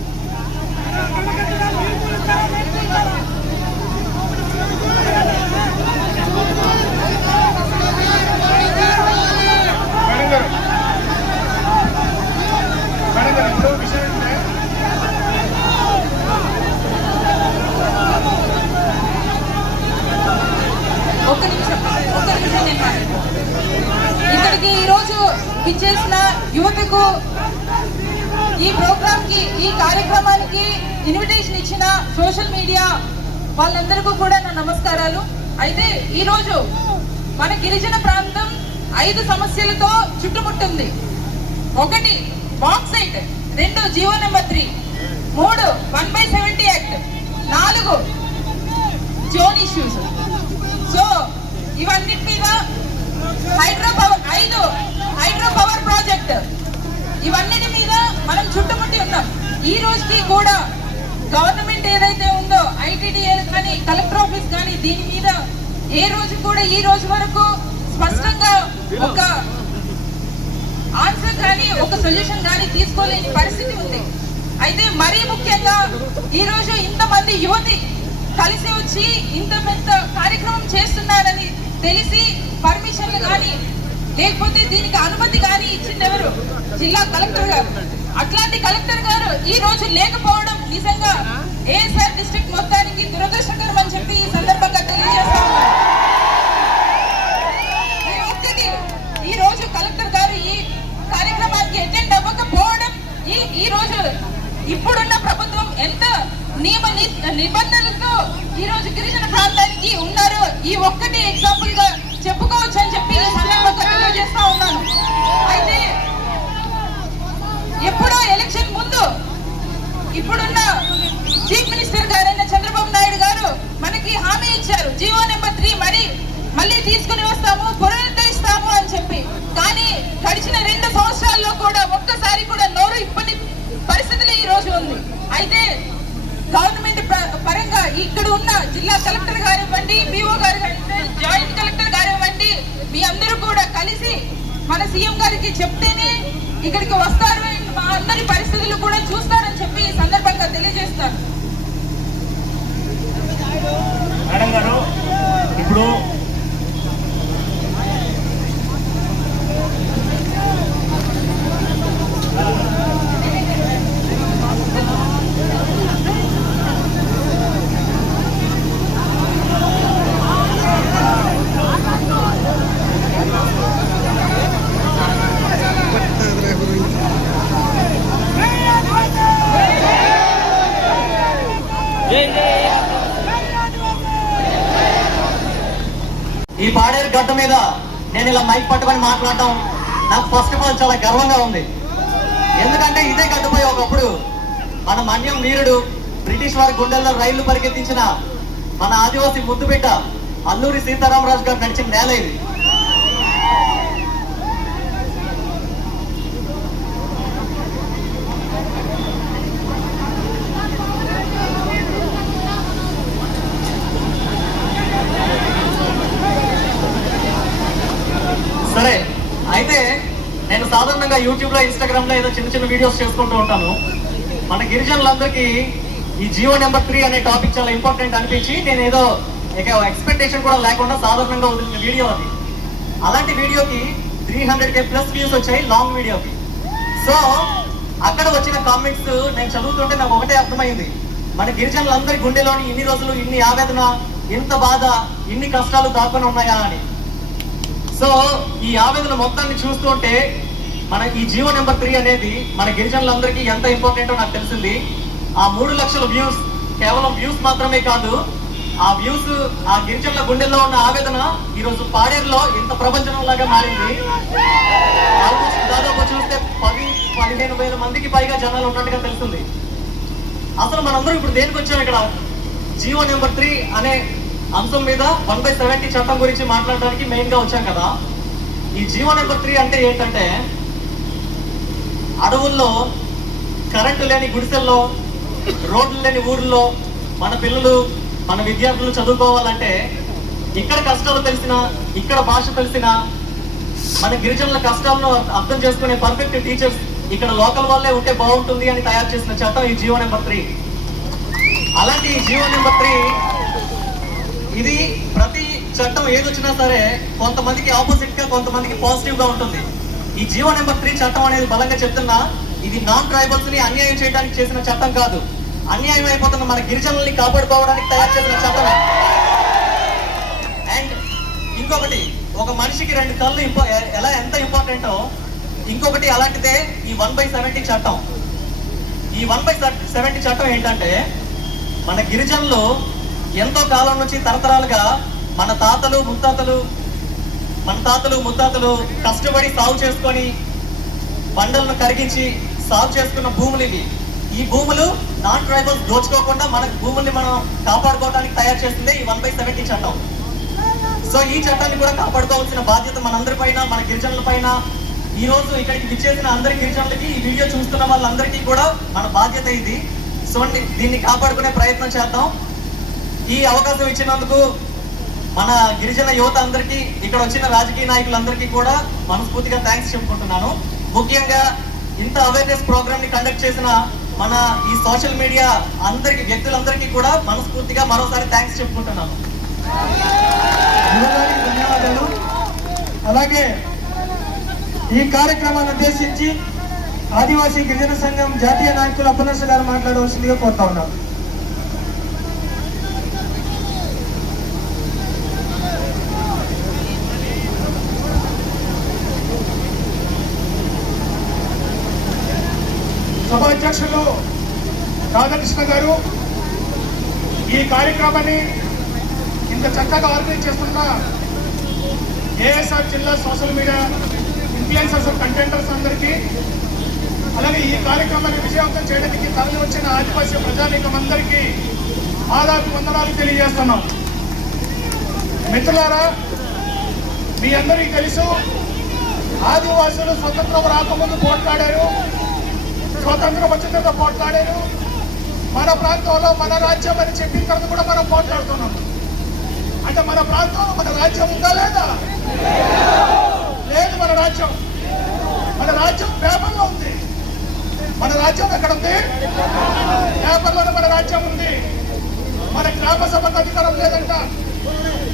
ఒక్క నిమిషం నేను మాట్లాడతాను. ఇక్కడికి ఈరోజు విచ్చేసిన యువతకు, ఈ ప్రోగ్రామ్ కి, ఈ కార్యక్రమానికి ఇన్విటేషన్ ఇచ్చిన సోషల్ మీడియా వాళ్ళందరికీ కూడా నా నమస్కారాలు. అయితే ఈరోజు మన గిరిజన ప్రాంతం 5 సమస్యలతో చుట్టుముట్టుంది. 1 bauxite, 2 GO number 3, 3 1/70 act, 4 zone issues. So ఇవన్నిటి మీద 5 హైడ్రో పవర్ ప్రాజెక్ట్, ఇవన్నిటి మీద మనం చుట్టుముట్టి ఉన్నాం. ఈ రోజుకి కూడా గవర్నమెంట్ ఏదైతే ఉందో ఐటీడీఏ కానీ కలెక్టర్ ఆఫీస్ కానీ దీని మీద ఏ రోజు కూడా ఈ రోజు వరకు స్పష్టంగా ఒక ఆన్సర్ కానీ ఒక సొల్యూషన్ కానీ తీసుకోలేని పరిస్థితి ఉంది. అయితే మరీ ముఖ్యంగా ఈ రోజు ఇంతమంది యువతి కలిసి వచ్చి ఇంత పెద్ద కార్యక్రమం చేస్తున్నారని తెలిసి పర్మిషన్లు కానీ లేకపోతే దీనికి అనుమతి కానీ ఇచ్చింది ఎవరు? జిల్లా కలెక్టర్ గారు. అట్లాంటి కలెక్టర్ గారు ఈ రోజు లేకపోవడం నిజంగా ఏఎస్ఆర్ డిస్ట్రిక్ట్ మొత్తానికి దురదృష్టకరం అని చెప్పి ఈ సందర్భంగా తెలియజేస్తా ఉన్నాను. ఈ రోజు కలెక్టర్ గారు ఈ కార్యక్రమానికి అటెండ్ అవ్వకపోవడం, ఈ రోజు ఇప్పుడున్న ప్రభుత్వం ఎంత నియమ నిబంధనలతో ఈ రోజు గిరిజన ప్రాంతానికి ఉన్నారో ఈ ఒక్కటి ఎగ్జాంపుల్ గా చెప్పుకోవచ్చు అని చెప్పి ఈ సందర్భంగా తెలియజేస్తా ఉన్నాను. అయితే ఎప్పుడో ఎలక్షన్ ముందు ఇప్పుడున్న చీఫ్ మినిస్టర్ గారైన చంద్రబాబు నాయుడు గారు మనకి హామీ ఇచ్చారు, జీవో నెంబర్ 3 మళ్ళీ తీసుకుని వస్తాము, పునరుద్ధరిస్తాము అని చెప్పి. కానీ గడిచిన 2 సంవత్సరాల్లో కూడా ఒక్కసారి కూడా నోరు ఇప్పని పరిస్థితులు ఈ రోజు ఉంది. అయితే గవర్నమెంట్ పరంగా ఇక్కడ ఉన్న జిల్లా కలెక్టర్ గారు ఇవ్వండి, పిఓ గారు జాయింట్ కలెక్టర్ గారు ఇవ్వండి, మీ అందరూ కూడా కలిసి మన సీఎం గారికి చెప్తేనే ఇక్కడికి వస్తారు, మా అందరి పరిస్థితులు కూడా చూస్తారని చెప్పి ఈ సందర్భంగా తెలియజేస్తారు. మేడం గారు, ఇప్పుడు ఈ పాడేరు గడ్డ మీద నేను ఇలా మైక్ పట్టుకొని మాట్లాడటం నాకు ఫస్ట్ ఆఫ్ ఆల్ చాలా గర్వంగా ఉంది. ఎందుకంటే ఇదే గడ్డపై ఒకప్పుడు మన మన్యం వీరుడు బ్రిటిష్ వారి గుండెల్లో రైళ్లు పరిగెత్తించిన మన ఆదివాసి ముద్దుబిడ్డ అల్లూరి సీతారామరాజు గారు నడిచిన నేల ఇది. సరే, అయితే నేను సాధారణంగా యూట్యూబ్ లో, ఇన్స్టాగ్రామ్ లో ఏదో చిన్న చిన్న వీడియోస్ చేసుకుంటూ ఉంటాను. మన గిరిజనులందరికీ ఈ జీవో నెంబర్ 3 అనే టాపిక్ చాలా ఇంపార్టెంట్ అనిపించి నేను ఏదో ఎక్స్పెక్టేషన్ కూడా లేకుండా సాధారణంగా వదిలిన వీడియో అది. అలాంటి వీడియోకి 300K ప్లస్ వ్యూస్ వచ్చాయి, లాంగ్ వీడియోకి. సో అక్కడ వచ్చిన కామెంట్స్ నేను చదువుతుంటే నాకు ఒకటే అర్థమైంది, మన గిరిజనులందరి గుండెలోని ఇన్ని రోజులు ఇన్ని ఆవేదన, ఇంత బాధ, ఇన్ని కష్టాలు దాక్కుని ఉన్నాయా అని. సో ఈ ఆవేదన మొత్తాన్ని చూస్తుంటే మన ఈ జీవో నెంబర్ 3 అనేది మన గిరిజనులందరికీ ఎంత ఇంపార్టెంటో నాకు తెలిసింది. ఆ 3 లక్షల వ్యూస్ కేవలం వ్యూస్ మాత్రమే కాదు, ఆ వ్యూస్ ఆ గిరిజనుల గుండెల్లో ఉన్న ఆవేదన ఈరోజు పాడేరులో ఇంత ప్రపంచంలాగా మారింది. ఆల్మోస్ట్ దాదాపు చూస్తే 10-15 వేల మందికి పైగా జనాలు ఉన్నట్టుగా తెలుస్తుంది. అసలు మనందరం ఇప్పుడు దేనికి వచ్చాం ఇక్కడ? జీవో నెంబర్ 3 అనే అంశం మీద 1/70 చట్టం గురించి మాట్లాడడానికి మెయిన్ గా వచ్చాం కదా. ఈ జీవో నెంబర్ 3 అంటే ఏంటంటే, అడవుల్లో కరెంటు లేని గుడిసెల్లో, రోడ్లు లేని ఊర్లో మన పిల్లలు, మన విద్యార్థులు చదువుకోవాలంటే ఇక్కడ కష్టాలు తెలిసిన, ఇక్కడ భాష తెలిసిన, మన గిరిజనుల కష్టాలను అర్థం చేసుకునే పర్ఫెక్ట్ టీచర్స్ ఇక్కడ లోకల్ వాళ్ళే ఉంటే బాగుంటుంది అని తయారు చేసిన చట్టం ఈ జీవో నెంబర్ 3. అలాంటి ఈ జీవో నెంబర్ 3 ఇది ప్రతి చట్టం ఏదొచ్చినా సరే కొంతమందికి ఆపోజిట్ గా, కొంతమందికి పాజిటివ్ గా ఉంటుంది. ఈ జీవో నెంబర్ 3 చట్టం అనేది బలంగా చెప్తున్నా, ఇది నాన్ ట్రైబల్స్ ని అన్యాయం చేయడానికి చేసిన చట్టం కాదు, అన్యాయం అయిపోతున్న మన గిరిజనుల్ని కాపాడుకోవడానికి తయారు చేసిన చట్టం. అండ్ ఇంకొకటి, ఒక మనిషికి 2 కళ్ళు ఎలా ఎంత ఇంపార్టెంటో ఇంకొకటి అలాంటిదే ఈ 1/70 చట్టం. ఈ 1/70 చట్టం ఏంటంటే, మన గిరిజనులు ఎంతో కాలం నుంచి తరతరాలుగా మన తాతలు ముత్తాతలు కష్టపడి సాగు చేసుకొని బండలను కరిగించి సాగు చేసుకున్న భూములు ఇవి. ఈ భూములు నాన్ ట్రైబల్స్ దోచుకోకుండా మన భూముల్ని మనం కాపాడుకోవడానికి తయారు చేసిందే ఈ 1/70 చట్టం. సో ఈ చట్టాన్ని కూడా కాపాడుకోవాల్సిన బాధ్యత మనందరి పైన, మన గిరిజనుల పైన. ఈ రోజు ఇక్కడికి విచ్చేసిన అందరి గిరిజనులకి, ఈ వీడియో చూస్తున్న వాళ్ళందరికీ కూడా మన బాధ్యత ఇది. సో దీన్ని కాపాడుకునే ప్రయత్నం చేద్దాం. ఈ అవకాశం ఇచ్చినందుకు మన గిరిజన యువత అందరికీ, ఇక్కడ వచ్చిన రాజకీయ నాయకులందరికీ కూడా మనస్ఫూర్తిగా థ్యాంక్స్ చెప్పుకుంటున్నాను. ముఖ్యంగా ఇంత అవేర్నెస్ ప్రోగ్రామ్ ని కండక్ట్ చేసిన మన ఈ సోషల్ మీడియా వ్యక్తులందరికీ కూడా మనస్ఫూర్తిగా మరోసారి థ్యాంక్స్ చెప్పుకుంటున్నాను. ధన్యవాదాలు. అలాగే ఈ కార్యక్రమాన్ని ఉద్దేశించి ఆదివాసీ గిరిజన సంఘం జాతీయ నాయకులు అప్పనర్స గారు మాట్లాడవలసిందిగా కోరుతా ఉన్నాం. సభాధ్యక్షులు రాధాకృష్ణ గారు, ఈ కార్యక్రమాన్ని ఇంత చక్కగా ఆర్గనైజ్ చేస్తున్న ఏఎస్ఆర్ జిల్లా సోషల్ మీడియా ఇన్ఫ్లుయెన్సర్స్, కంటెంటర్స్ అందరికీ, అలాగే ఈ కార్యక్రమాన్ని విజయవంతం చేయడానికి తరలి వచ్చిన ఆదివాసీ ప్రజానీకం అందరికీ ఆదాపు వందనాలు తెలియజేస్తున్నాం. మిత్రులారా, మీ అందరికీ తెలుసు, ఆదివాసులు స్వతంత్రం రాకముందు పోట్లాడారు, స్వతంత్రం వచ్చిన తర్వాత పోట్లాడారు. మన ప్రాంతంలో మన రాజ్యం అని చెప్పిన తర్వాత కూడా మనం పోట్లాడుతున్నాం. అంటే మన ప్రాంతంలో మన రాజ్యం ఉందా లేదా? లేదు. మన రాజ్యం పేపర్లో ఉంది. మన రాజ్యం ఎక్కడ ఉంది? పేపర్లోనే మన రాజ్యం ఉంది. మన గ్రామ సభకు అధికారం లేదంట,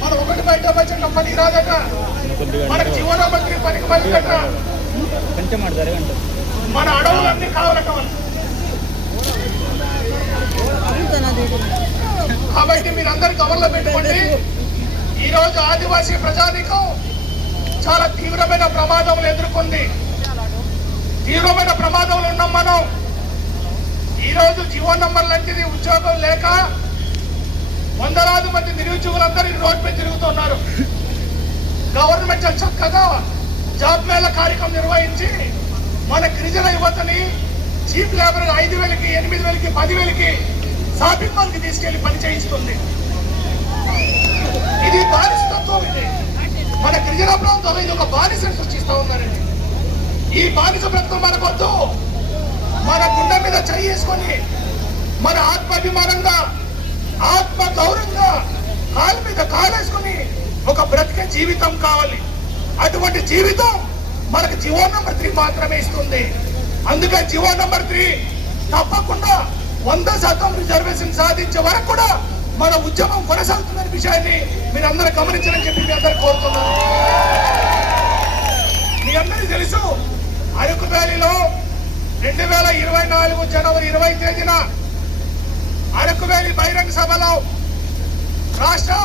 మన 1/70 చట్టం పనికి రాదట, మనకు జీవో నెంబర్ 3 పనికి పడిందట, మన అడవులన్నీ కావాలట. కాబట్టి మీరందరూ కవర్లో పెట్టుకోండి. ఈరోజు ఆదివాసీ ప్రజానీకం చాలా తీవ్రమైన ప్రమాదములు ఎదుర్కొంది. తీవ్రమైన ప్రమాదంలో ఉన్నాం మనం. ఈరోజు జీవో నంబర్ లాంటిది ఉద్యోగం లేక వందలాది మంది నిరుద్యోగులందరూ రోడ్డు మీద తిరుగుతున్నారు. గవర్నమెంట్ చక్కగా జాబ్ మేళ కార్యక్రమం నిర్వహించి మన గిరిజన యువతని చీప్ లేబర్ 5,000కి, 8,000కి, 10,000కి షాపింగ్ మాల్కి తీసుకెళ్లి పని చేయిస్తుంది. ఇది బానిసత్వం. ఇది మన గిరిజన ప్రాంతంలో ఇది ఒక బానిసను సృష్టిస్తూ ఉన్నారండి. ఈ బానిస బ్రతుకు మనకొద్దు. మన గుండె మీద చేసుకొని మన ఆత్మాభిమానంగా, ఆత్మ గౌరవంగా కాలు మీద కాలేసుకొని ఒక బ్రతికే జీవితం కావాలి. అటువంటి జీవితం మనకు జీవో నెంబర్ 3 మాత్రమే ఇస్తుంది. అందుకే జీవో నెంబర్ 3 తప్పకుండా 100% రిజర్వేషన్ సాధించే వరకు కూడా మన ఉద్యమం కొనసాగుతుందనే విషయాన్ని మీరందరూ గమనించాలని చెప్పి మీ అందరూ కోరుతున్నాను. మీ అందరికీ తెలుసు, అరకు వ్యాలీలో 2024 జనవరి 20 తేదీన అరకు వ్యాలీ బహిరంగ సభలో రాష్ట్ర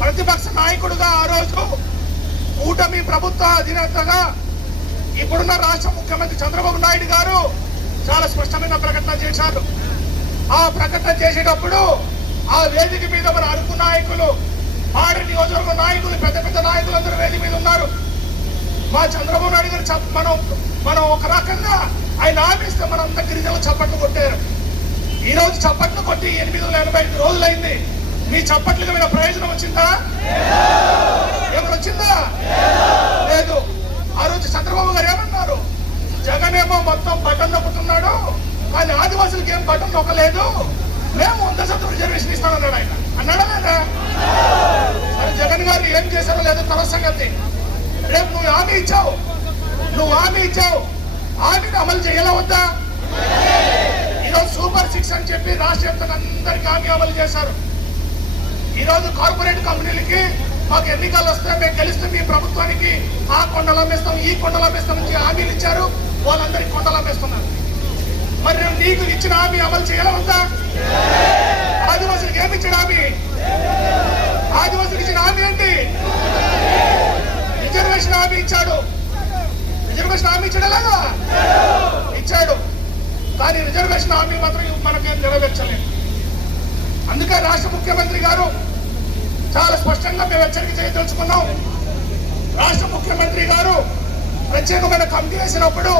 ప్రతిపక్ష నాయకుడుగా ఆ రోజు కూటమి ప్రభుత్వ అధినేతగా ఇప్పుడున్న రాష్ట్ర ముఖ్యమంత్రి చంద్రబాబు నాయుడు గారు చాలా స్పష్టమైన ప్రకటన చేశారు. ఆ ప్రకటన చేసేటప్పుడు ఆ వేదిక మీద మన అరకు నాయకులు, పాడి నియోజకవర్గ నాయకులు, పెద్ద పెద్ద నాయకులు అందరూ వేదిక మీద ఉన్నారు. మా చంద్రబాబు నాయుడు గారు మనం ఒక రకంగా ఆయన ఆపిస్తే మనంతా గిరిజనులు చప్పట్లు కొట్టారు. ఈ రోజు చప్పట్లు కొట్టి 885 రోజులైంది. మీ చప్పట్లకు మీద ప్రయోజనం వచ్చిందా? ఏమైనా వచ్చిందా? లేదు. ఆ రోజు చంద్రబాబు గారు ఏమన్నారు? జగన్ ఏమో మొత్తం బటన్ నొక్కుతున్నాడు, కానీ ఆదివాసులకి ఏం బటన్ నొక్కలేదు, మేము 100% రిజర్వేషన్ ఇస్తామన్నాడు ఆయన. అన్నాడా లేదా? మరి జగన్ గారు ఏం చేశారో లేదో తర్వాత సంగతి. రేపు నువ్వు హామీ ఇచ్చావు, హామీని అమలు చేయాలా వద్దా? ఈరోజు సూపర్ 6 అని చెప్పి రాష్ట్ర వ్యాప్తంగా అందరికీ హామీ అమలు చేశారు. ఈరోజు కార్పొరేట్ కంపెనీలకి మాకు ఎన్నికలు వస్తే మేము గెలిస్తే మీ ప్రభుత్వానికి ఆ కొండలు అమ్మేస్తాం, ఈ కొండలు అమ్మేస్తాం నుంచి హామీలు ఇచ్చారు. వాళ్ళందరికీ కొండలు అమ్మేస్తున్నారు. మరి నీకు ఇచ్చిన హామీ అమలు చేయాలా వద్దా? ఆదివాసులకు ఏమి ఇచ్చిన హామీ? ఆదివాసులకు ఇచ్చిన హామీ ఏంటి? రిజర్వేషన్ హామీ ఇచ్చాడు. రిజర్వేషన్ హామీ ఇచ్చాడా లేదా? ఇచ్చాడు. కానీ రిజర్వేషన్ హామీ మాత్రం మనకేం నెరవేర్చలేదు. అందుకే రాష్ట్ర ముఖ్యమంత్రి గారు చాలా స్పష్టంగా మేము హెచ్చరిక చేయదలుచుకున్నాం. రాష్ట్ర ముఖ్యమంత్రి గారు ప్రత్యేకమైన కమిటీ వేసినప్పుడు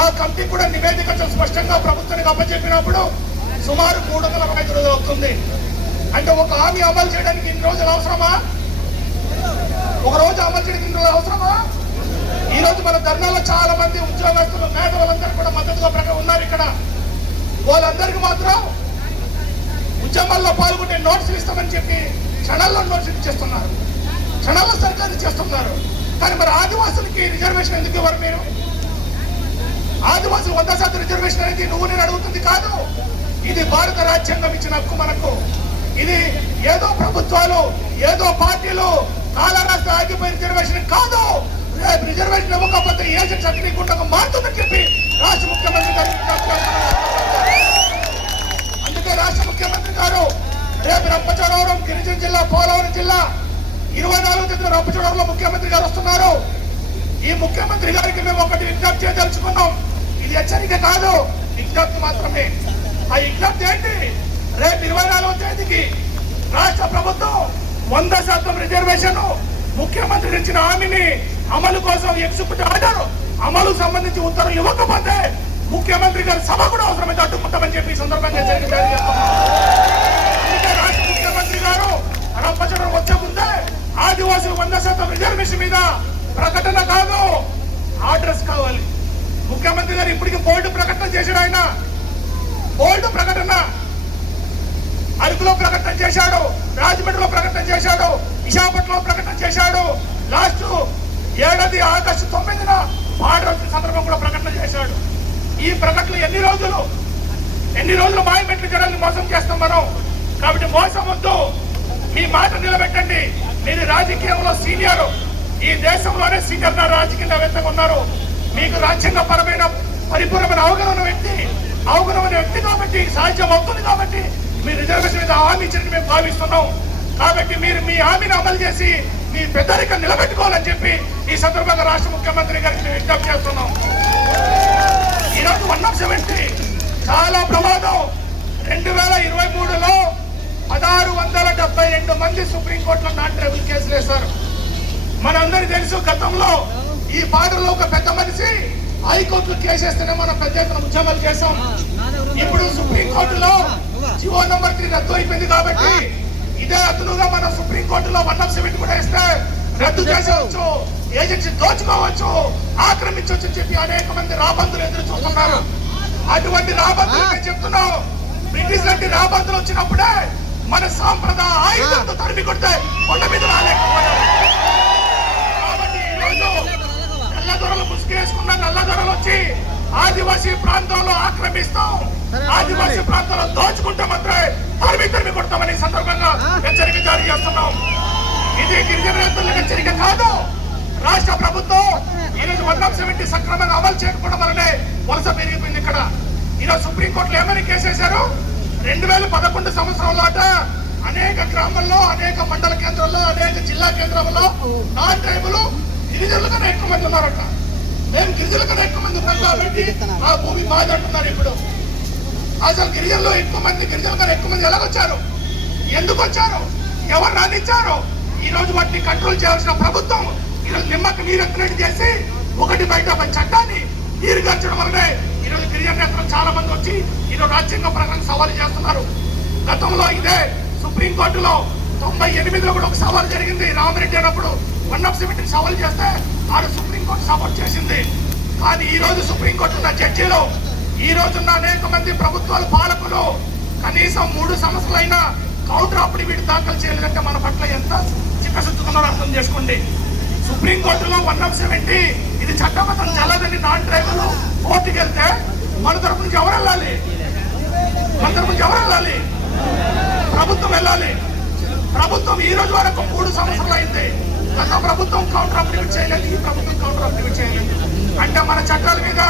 ఆ కమిటీ కూడా నివేదిక స్పష్టంగా ప్రభుత్వానికి అప్పచెప్పినప్పుడు సుమారు 305 రోజులు అవుతుంది. అంటే ఒక హామీ అమలు చేయడానికి ఇన్ని రోజులు అవసరమా? ఒక రోజు అమలు చేయడానికి ఇన్ని రోజులు అవసరమా? ఈ రోజు మన ధర్నాలో చాలా మంది ఉద్యోగస్తులు, మేధావులందరూ కూడా మద్దతుగా ఉన్నారు. ఇక్కడ వాళ్ళందరికీ మాత్రం ఉద్యమాల్లో పాల్గొంటే నోట్సులు ఇస్తామని చెప్పి క్షణాల్లో నోట్సులు ఇచ్చేస్తున్నారు, క్షణాల్లో సర్కారు చేస్తున్నారు. కానీ మరి ఆదివాసులకి రిజర్వేషన్ ఎందుకు ఇవ్వరు మీరు? ఆదివాసులు 100% రిజర్వేషన్ అనేది నువ్వు నేను అడుగుతుంది కాదు. ఇది భారత రాజ్యాంగం ఇచ్చిన హక్కు మనకు. ఇది ఏదో ప్రభుత్వాలు, ఏదో పార్టీలు కాలరాస్తే ఆగిపోయిన రిజర్వేషన్ కాదు. రేపు రిజర్వేషన్ ఇవ్వకపోతే ఏజెంట్స్ అగ్నిగుండగా మారుతుందని చెప్పి రాష్ట్ర ముఖ్యమంత్రి గారు. అందుకే రాష్ట్ర ముఖ్యమంత్రి గారు రేపు రంపచోడవరం, గిరిజన జిల్లా, పోలవరం జిల్లా 24వ తేదీన రంపచోడవరంలో ముఖ్యమంత్రి గారు వస్తున్నారు. ఈ ముఖ్యమంత్రి గారికి మేము ఒకటి విజ్ఞప్తి చేయదలుచుకున్నాం. ఇది హెచ్చరిక కాదు, విజ్ఞప్తి మాత్రమే. ఆ విజ్ఞప్తి ఏంటి? రేపు 24వ తేదీకి రాష్ట్ర ప్రభుత్వం 100% రిజర్వేషన్ ముఖ్యమంత్రి ఇచ్చిన హామీని అమలు కోసం ఎగ్జిక్యూటివ్ ఆర్డర్ అమలు సంబంధించి ఉత్తర్వులు ఇవ్వకపోతే ముఖ్యమంత్రి గారి సభ కూడా అవసరమైతే అడ్డుకుంటామని చెప్పి ఈ సందర్భంగా రాష్ట్ర ముఖ్యమంత్రి గారు రంపచోడవరం వచ్చే ముందే ఆదివాసులు 100% రిజర్వేషన్ మీద ప్రకటన కాదు, ఆర్డర్స్ కావాలి. ముఖ్యమంత్రి గారు ఇప్పటికి బోర్డు ప్రకటన చేశాడు. ఆయన బోర్డు ప్రకటన అరకులో ప్రకటన చేశాడు, రాజమండ్రిలో ప్రకటన చేశాడు, విశాఖపట్నంలో ప్రకటన చేశాడు. లాస్ట్ ఏడాది ఆగస్టు 9న ఆర్డర్ సందర్భం కూడా ప్రకటన చేశాడు. ఈ ప్రకటనలు ఎన్ని రోజులు మాయమెట్లు జనాన్ని మోసం చేస్తాం మనం. కాబట్టి మోసం వద్దు, మీ మాట నిలబెట్టండి. మీరు రాజకీయంలో సీనియర్, ఈ దేశంలోనే సీనియర్ రాజకీయవేత్తగా ఉన్నారు. మీకు రాజ్యాంగ పరమైన పరిపూర్ణమైన అవగాహన వ్యక్తి కాబట్టి సాధ్యం అవుతుంది. కాబట్టి మీ రిజర్వేషన్ మీద హామీ ఇచ్చి మేము భావిస్తున్నాం. కాబట్టి మీరు మీ హామీని అమలు చేసి మీ పెద్దరికం నిలబెట్టుకోవాలని చెప్పి ఈ సందర్భంగా రాష్ట్ర ముఖ్యమంత్రి గారికి విజ్ఞప్తి చేస్తున్నాం. ఈరోజు 170 చాలా ప్రమాదం. 2023లో 1672 మంది సుప్రీంకోర్టులో నాన్ ట్రైబల్ కేసులు వేశారు. మనందరికీ తెలుసు, గతంలో ఈ పాటలో ఒక పెద్ద మనిషి హైకోర్టులో కేసేస్తేనే మనం పెద్ద ఎత్తున ఉద్యమాలు చేశాం. ఇప్పుడు సుప్రీంకోర్టులో జీవో నంబర్ 3 రద్దు అయిపోయింది. కాబట్టి ఇదే అతనుగా మనం సుప్రీంకోర్టులో 170 కూడా ఇస్తే రద్దు చేసేవచ్చు, ఏజెన్సీ దోచుకోవచ్చు, ఆక్రమించవచ్చు అని చెప్పి అనేక మంది రాబందులు ఎదురు చూస్తున్నారు. అటువంటి రాబందులు మేము చెప్తున్నాం. బ్రిటిష్ లాంటి రాబందులు వచ్చినప్పుడే మన సాంప్రదాయ ఆయుధాలతో తరిమి కొడితే కొండ మీద రాలేకపోయారు. కాబట్టి ఈరోజు నల్లదొరలు ముసుగేసుకున్న నల్లదొరలు వచ్చి ఆదివాసీ ప్రాంతంలో ఆక్రమిస్తాం, ఆదివాసీ ప్రాంతంలో దోచుకుంటాం అంటే తరిమి కొడతామని సందర్భంగా హెచ్చరిక జారీ చేస్తున్నాం. ఇది గిరిజన రైతులకు హెచ్చరిక కాదు. రాష్ట్ర ప్రభుత్వం ఈరోజు 170 సక్రమంగా అమలు చేయకపోవడం వల్లనే వలస పెరిగిపోయింది. ఇక్కడ ఈరోజు సుప్రీంకోర్టులో ఏమని కేసేశారు? 2011 సంవత్సరంలో అనేక గ్రామాల్లో, అనేక మండల కేంద్రాల్లో, అనేక జిల్లా కేంద్రాల్లో నాన్ ట్రైబులు గిరిజనుల కన్నా ఎక్కువ మంది ఉన్నారట. మేము గిరిజనుల కన్నా ఎక్కువ మంది ఉన్నాం కాబట్టి ఆ భూమి మాది అంటున్నారు. ఇప్పుడు అసలు గిరిజనులు ఎక్కువ మంది, గిరిజనుల కన్నా ఎక్కువ మంది ఎలాగొచ్చారు? ఎందుకు వచ్చారు? ఎవరు రానిచ్చారు? ఈ రోజు వాటిని కంట్రోల్ చేయాల్సిన ప్రభుత్వం ఈరోజు నిమ్మకు నీరెత్తినట్టు చేసి ఒకటి బయట చట్టాన్ని నీరు గర్చడం వల్లనే ఈరోజు గిరిజన నేతలు చాలా మంది వచ్చి ఈరోజు రాజ్యాంగ ప్రకారం సవాలు చేస్తున్నారు. గతంలో ఇదే సుప్రీంకోర్టులో 98లో కూడా ఒక సవాల్ జరిగింది. రామరెడ్డి అన్నప్పుడు 170 సవాల్ చేస్తే ఆడు సుప్రీంకోర్టు సపోర్ట్ చేసింది. కానీ ఈ రోజు సుప్రీంకోర్టు ఉన్న జడ్జీలు, ఈ రోజున్న అనేక మంది ప్రభుత్వాల పాలకులు కనీసం 3 సంవత్సరాలైనా కౌంటర్ అఫిడవిట్ దాఖలు చేయలేదంటే మన పట్ల ఎంత చిత్తశుద్ధుకున్నారో అర్థం చేసుకోండి. సుప్రీంకోర్టులో 170 ఇది చట్టబద్ధం చల్లదని నాన్ ట్రైబల్ కోర్టుకి వెళ్తే మన తరపు నుంచి ఎవరు వెళ్ళాలి? మన తరపు నుంచి ఎవరు వెళ్ళాలి? ప్రభుత్వం వెళ్ళాలి. ప్రభుత్వం ఈ రోజు వరకు 3 సంవత్సరాలు అయింది. గత ప్రభుత్వం కౌంటర్ అఫిడవిట్ చేయలేదు, ఈ ప్రభుత్వం కౌంటర్ అఫిడవిట్ చేయలేదు. అంటే మన చట్టాల మీద,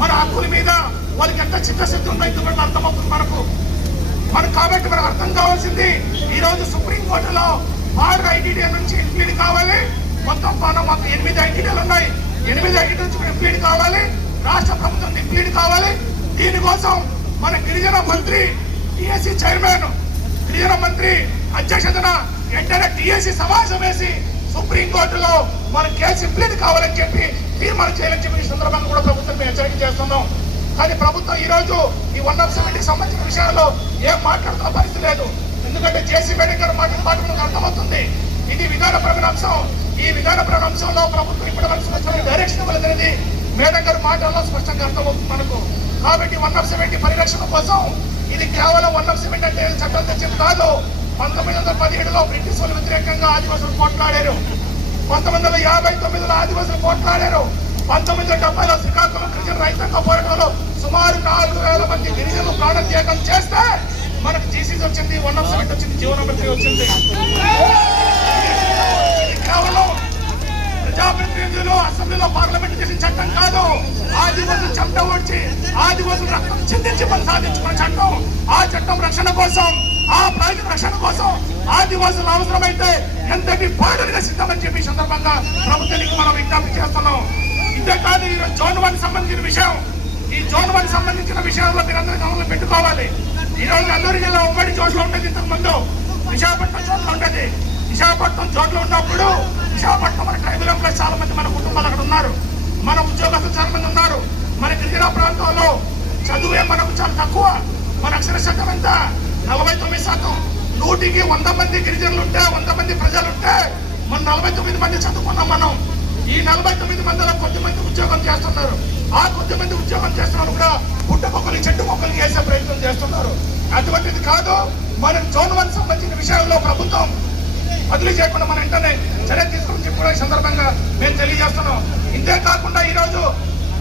మన హక్కుల మీద వాళ్ళకి ఎంత చిత్తశుద్ధి ఉందో ఇందుకంటే అర్థమవుతుంది మనకు. కాబట్టి మనకు అర్థం కావాల్సింది, ఈ రోజు సుప్రీంకోర్టులో బార్డర్ ఐటీడీ నుంచి ఇంప్లీడ్ కావాలి. మొత్తం 8 ఐటీడీలు ఉన్నాయి. 8 ఐటీడీ నుంచి ఇంప్లీడ్ కావాలి. రాష్ట్ర ప్రభుత్వం ఇంప్లీడ్ కావాలి. దీనికోసం మన గిరిజన మంత్రి, టీఎస్సీ చైర్మన్, గిరిజన మంత్రి అధ్యక్షతన వెంటనే టీఎస్సీ సమావేశం వేసి సుప్రీంకోర్టులో మన కేసు ఇంప్లీడ్ కావాలని చెప్పి తీర్మానం చేయాలని చెప్పి ఈ సందర్భంగా కూడా ప్రభుత్వం హెచ్చరిక చేస్తున్నాం. కానీ ప్రభుత్వం ఈ రోజు ఈ 170కి సంబంధించిన విషయాల్లో ఏం మాట్లాడుతున్న పరిస్థితి లేదు. ఎందుకంటే జేసీ మేడం గారు మాట్లాడడం అర్థమవుతుంది. ఇది విధానపరమైన అంశం. ఈ విధానపరమైన అంశంలో ప్రభుత్వం ఇప్పటివరకు స్పష్టమైన డైరెక్షన్ ఇవ్వలేదనేది మేడం గారి మాటల్లో స్పష్టంగా అర్థమవుతుంది మనకు. కాబట్టి 170 పరిరక్షణ కోసం ఇది కేవలం 170 అంటే చట్టం తెచ్చింది కాదు. 1917లో బ్రిటిష్ వాళ్ళు వ్యతిరేకంగా ఆదివాసులు పోట్లాడారు. 1959లో ఆదివాసులు పోట్లాడారు. 1970లో శ్రీకాకుళం గిరిజన రైతాంగ పోరాటంలో సుమారు 4000 మంది గిరిజనులు ప్రాణత్యాగం చేస్తే మనకు జీసీసీ వచ్చింది, 170 వచ్చింది, జీవనోపాధి వచ్చింది. కేవలం ప్రజాప్రతినిధులు అసెంబ్లీలో పార్లమెంట్ చేసిన చట్టం కాదు. ఆదివాసులు చెమట ఓడ్చి, ఆదివాసులు రక్తం చిందించి మనం సాధించుకున్న చట్టం. ఆ చట్టం రక్షణ కోసం, ఆ ప్రజల రక్షణ కోసం ఆదివాసులు అవసరమైతే ఎంతటి పోరాటానికి సిద్ధమని చెప్పి సందర్భంగా ప్రభుత్వానికి మనం విజ్ఞప్తి చేస్తున్నాం. ఇదే కాదు, ఈరోజు జోన్ 1 సంబంధించిన విషయం. ఈ జోన్ 1 సంబంధించిన విషయంలో మీరందరూ గమనంలో పెట్టుకోవాలి. ఈ రోజు అల్లూరు జిల్లా ఉమ్మడి జోన్లో ఉండేది, ఇంతకు ముందు విశాఖపట్నం జోన్లో ఉండేది. విశాఖపట్నం జోన్లో ఉన్నప్పుడు విశాఖపట్నం మన ట్రైబల్ ఎంప్లాయీస్ చాలా మంది మన కుటుంబాలు అక్కడ ఉన్నారు. మన ఉద్యోగస్తులు చాలా మంది ఉన్నారు. మన గిరిజన ప్రాంతంలో చదువే మనకు చాలా తక్కువ. మన అక్షర శాతం ఎంత? 49%. 100కి 100 మంది గిరిజనులు ఉంటే, 100 మంది ప్రజలు ఉంటే మన 49 మంది చదువుకున్నాం మనం. ఈ 49 మందిలో కొద్దిమంది ఉద్యోగం చేస్తున్నారు. ఆ కొద్దిమంది ఉద్యోగం చేస్తున్నారు కూడా పుట్ట మొక్కలు, చెట్టు మొక్కలు వేసే ప్రయత్నం చేస్తున్నారు. అటువంటిది కాదు. మనం జోన్ 1 సంబంధించిన విషయాల్లో ప్రభుత్వం బదిలీ చేయకుండా మన వెంటనే చర్య తీసుకుని చెప్పి కూడా ఈ సందర్భంగా మేము తెలియజేస్తున్నాం. ఇంతే కాకుండా ఈ రోజు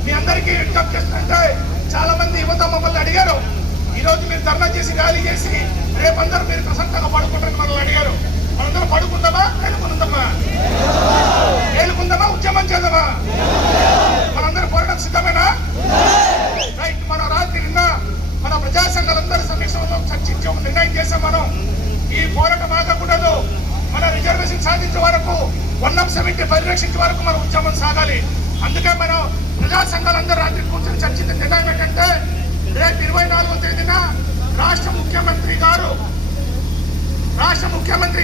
మీ అందరికీ విజ్ఞప్తి చేస్తుంటే చాలా మంది యువత మమ్మల్ని అడిగారు, ఈ రోజు మీరు ధర్నా చేసి ర్యాలీ చేసి రేపందరూ మీరు ప్రశాంతంగా పడుకుంటారని మనల్ని అడిగారు. మనందరూ పడుకుందామా, మేలుకుందామా? మేలుకుందామా, ఉద్యమం చేద్దామా? మనందరూ పోరాటం సిద్ధమేనా? రైట్. మన రాత్రి నిన్న మన ప్రజా సంఘాలందరూ సమీక్షంలో చర్చించి ఒక నిర్ణయం చేసాం. మనం ఈ పోరాటం ఆగకూడదు. మన రిజర్వేషన్ సాధించే వరకు, 170 పరిరక్షించే వరకు మన ఉద్యమం సాగాలి. అందుకే మనం ప్రజా సంఘాలందరూ రాత్రి కూర్చొని చర్చించిన నిర్ణయం ఏంటంటే, రేపు 24వ తేదీన రాష్ట్ర ముఖ్యమంత్రి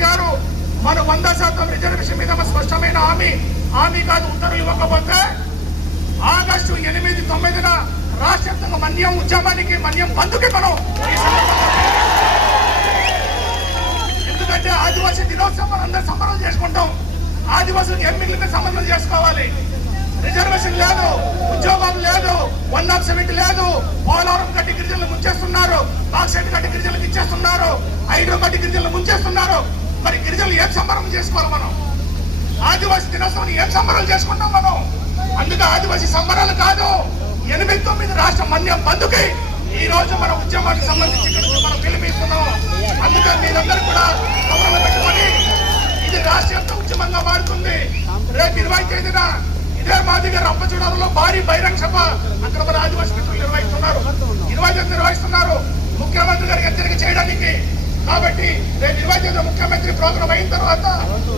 గారు మన 100% రిజర్వేషన్ మీద స్పష్టమైన హామీ కాదు ఉత్తర్వులు ఇవ్వకపోతే ఆగస్టు 8, 9న రాష్ట్ర వ్యాప్తంగా మన్యం బంధుకి మనం, ఎందుకంటే ఆదివాసీ దినోత్సవం మనం అందరూ సంబరాలు చేసుకుంటాం. ఆదివాసులకు ఏం మిగిలిన సంబంధం చేసుకోవాలి. రిజర్వేషన్ లేదు, ఉద్యోగాలు లేదు, 170 లేదు. పోలవరం కట్టి గిరిజనులు ముంచేస్తున్నారు, బాక్సైట్ కట్టి గిరిజనులకు ఇచ్చేస్తున్నారు, హైడ్రో కట్టి గిరిజనులు ముంచేస్తున్నారు. మరి గిరిజనులు ఏం సంబరం చేసుకోవాలి? మనం ఆదివాసీ దినోత్సవం ఏం సంబరాలు చేసుకుంటాం మనం? అందుకే ఆదివాసీ సంబరాలు కాదు, 8, 9 రాష్ట్ర మన్యం బంధుకి ఈ రోజు మన ఉద్యమానికి సంబంధించి మనం పిలుపుస్తున్నాం. అందుకే మీరందరూ కూడా గమనంలో పెట్టుకొని ఇది రాష్ట్ర ఉద్యమంగా మారుతుంది. రేపు 20 తేదీన ఇదే మాదిగా రంపచూడలో భారీ బహిరంగ సభ అక్కడ మన ఆదివాసీ మిత్రులు నిర్వహిస్తున్నారు ముఖ్యమంత్రి గారికి హెచ్చరిక చేయడానికి. కాబట్టి రేపు 20 తేదీన ముఖ్యమంత్రి ప్రోగ్రాం అయిన తర్వాత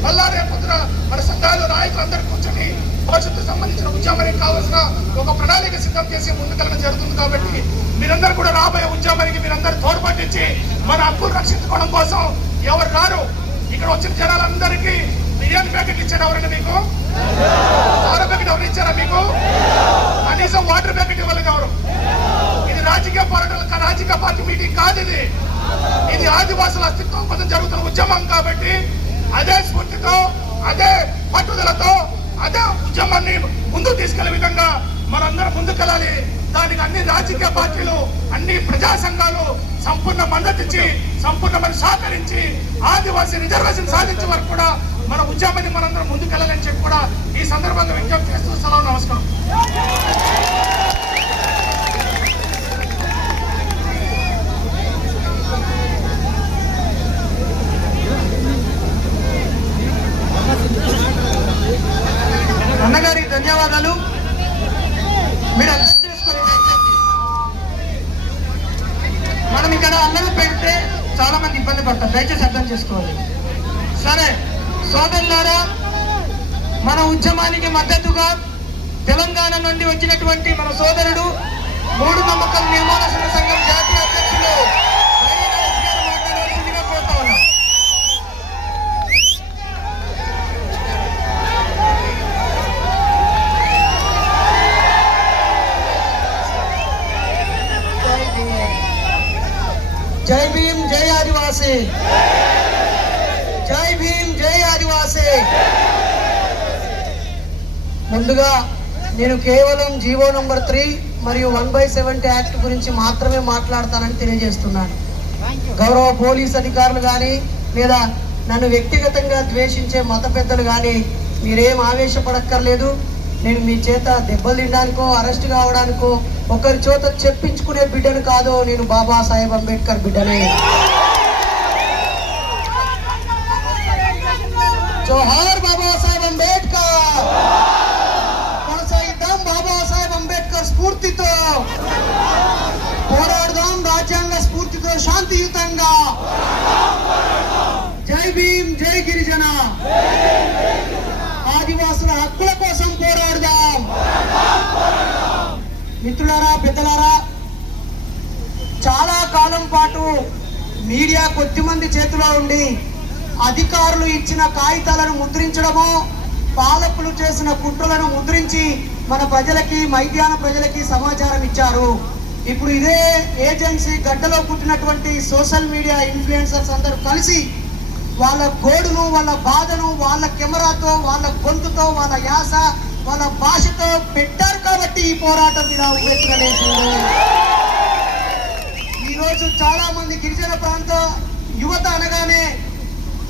మళ్ళా రేపొద్దున మన సంఘాలు నాయకులు అందరూ కూర్చొని భవిష్యత్తు సంబంధించిన ఉద్యమానికి కావాల్సిన ఒక ప్రణాళిక సిద్ధం చేసి ముందుకెళ్ళడం జరుగుతుంది. కాబట్టి మీరందరూ కూడా రాబోయే ఉద్యమానికి మీరందరూ తోడ్పట్టించి మన హక్కులు రక్షించుకోవడం కోసం ఎవరు రారు. ఇక్కడ వచ్చిన జనాలందరికీ బిర్యానీ ప్యాకెట్ ఇచ్చాడు ఎవరైనా మీకు? ఆరో ప్యాకెట్ ఎవరు ఇచ్చారా మీకు? కనీసం వాటర్ ప్యాకెట్ ఇవ్వలేదు ఎవరు? ఇది రాజకీయ పోరాటాలు, రాజకీయ పార్టీ మీటింగ్ కాదు ఇది. ఇది ఆదివాసుల అస్తిత్వం కోసం జరుగుతున్న ఉద్యమం కాబట్టి అదే స్ఫూర్తితో, అదే పట్టుదలతో, అదే ఉద్యమాన్ని ముందుకు తీసుకెళ్లే విధంగా మనందరం ముందుకెళ్ళాలి. దానికి అన్ని రాజకీయ పార్టీలు, అన్ని ప్రజా సంఘాలు సంపూర్ణ మద్దతు ఇచ్చి, సంపూర్ణమైన సహకరించి ఆదివాసీ రిజర్వేషన్ సాధించే వరకు కూడా మన ఉద్యమాన్ని మనందరం ముందుకెళ్ళాలని చెప్పి కూడా ఈ సందర్భంగా విజ్ఞప్తి చేస్తూ సెలవు. నమస్కారం. అన్నగారికి ధన్యవాదాలు. మీరు అర్థం చేసుకోండి. మనం ఇక్కడ అన్నం పెడితే చాలా మంది ఇబ్బంది పడతారు, దయచేసి అర్థం చేసుకోవాలి. సరే సోదరులారా, మన ఉద్యమానికి మద్దతుగా తెలంగాణ నుండి వచ్చినటువంటి మన సోదరుడు మూడు నమ్మకాల నిర్మాణ సంఘం జాతీయ అధ్యక్షులు మాట్లాడవలసిందిగా కోరుతా ఉన్నాం. జై భీమ్, జై ఆదివాసీ. జై భీమ్, జై ఆదివాసీ. ముందుగా నేను కేవలం జీవో నంబర్ 3 మరియు 1/70 యాక్ట్ గురించి మాత్రమే మాట్లాడతానని తెలియజేస్తున్నాను. గౌరవ పోలీస్ అధికారులు కానీ లేదా నన్ను వ్యక్తిగతంగా ద్వేషించే మత పెద్దలు కానీ మీరేం ఆవేశపడక్కర్లేదు. నేను మీ చేత దెబ్బలు తినడానికో అరెస్ట్ కావడానికో ఒకరి చేత చెప్పించుకునే బిడ్డను కాదు. నేను బాబాసాహెబ్ అంబేద్కర్ బిడ్డనే. జోహార్ బాబాసాహెబ్ అంబేద్కర్. కొనసాగిద్దాం బాబాసాహెబ్ అంబేద్కర్ స్ఫూర్తితో, పోరాడదాం రాజ్యాంగ స్ఫూర్తితో శాంతియుతంగా. జై భీమ్, జై గిరిజన. ఆదివాసుల హక్కుల కోసం పోరాడదాం. మిత్రులారా, పెద్దలారా, చాలా కాలం పాటు మీడియా కొద్దిమంది చేతిలో ఉండి అధికారులు ఇచ్చిన కాగితాలను ముద్రించడమో, పాలకులు చేసిన కుట్రలను ముద్రించి మన ప్రజలకి, మైదాన ప్రజలకి సమాచారం ఇచ్చారు. ఇప్పుడు ఇదే ఏజెన్సీ గడ్డలో పుట్టినటువంటి సోషల్ మీడియా ఇన్ఫ్లుయెన్సర్స్ అందరూ కలిసి వాళ్ళ గోడును, వాళ్ళ బాధను వాళ్ళ కెమెరాతో, వాళ్ళ గొంతుతో, వాళ్ళ యాస, వాళ్ళ భాషతో పెట్టారు కాబట్టి ఈ పోరాటం ఇలా ఉపయోగించలేదు. ఈరోజు చాలా మంది గిరిజన ప్రాంత యువత అనగానే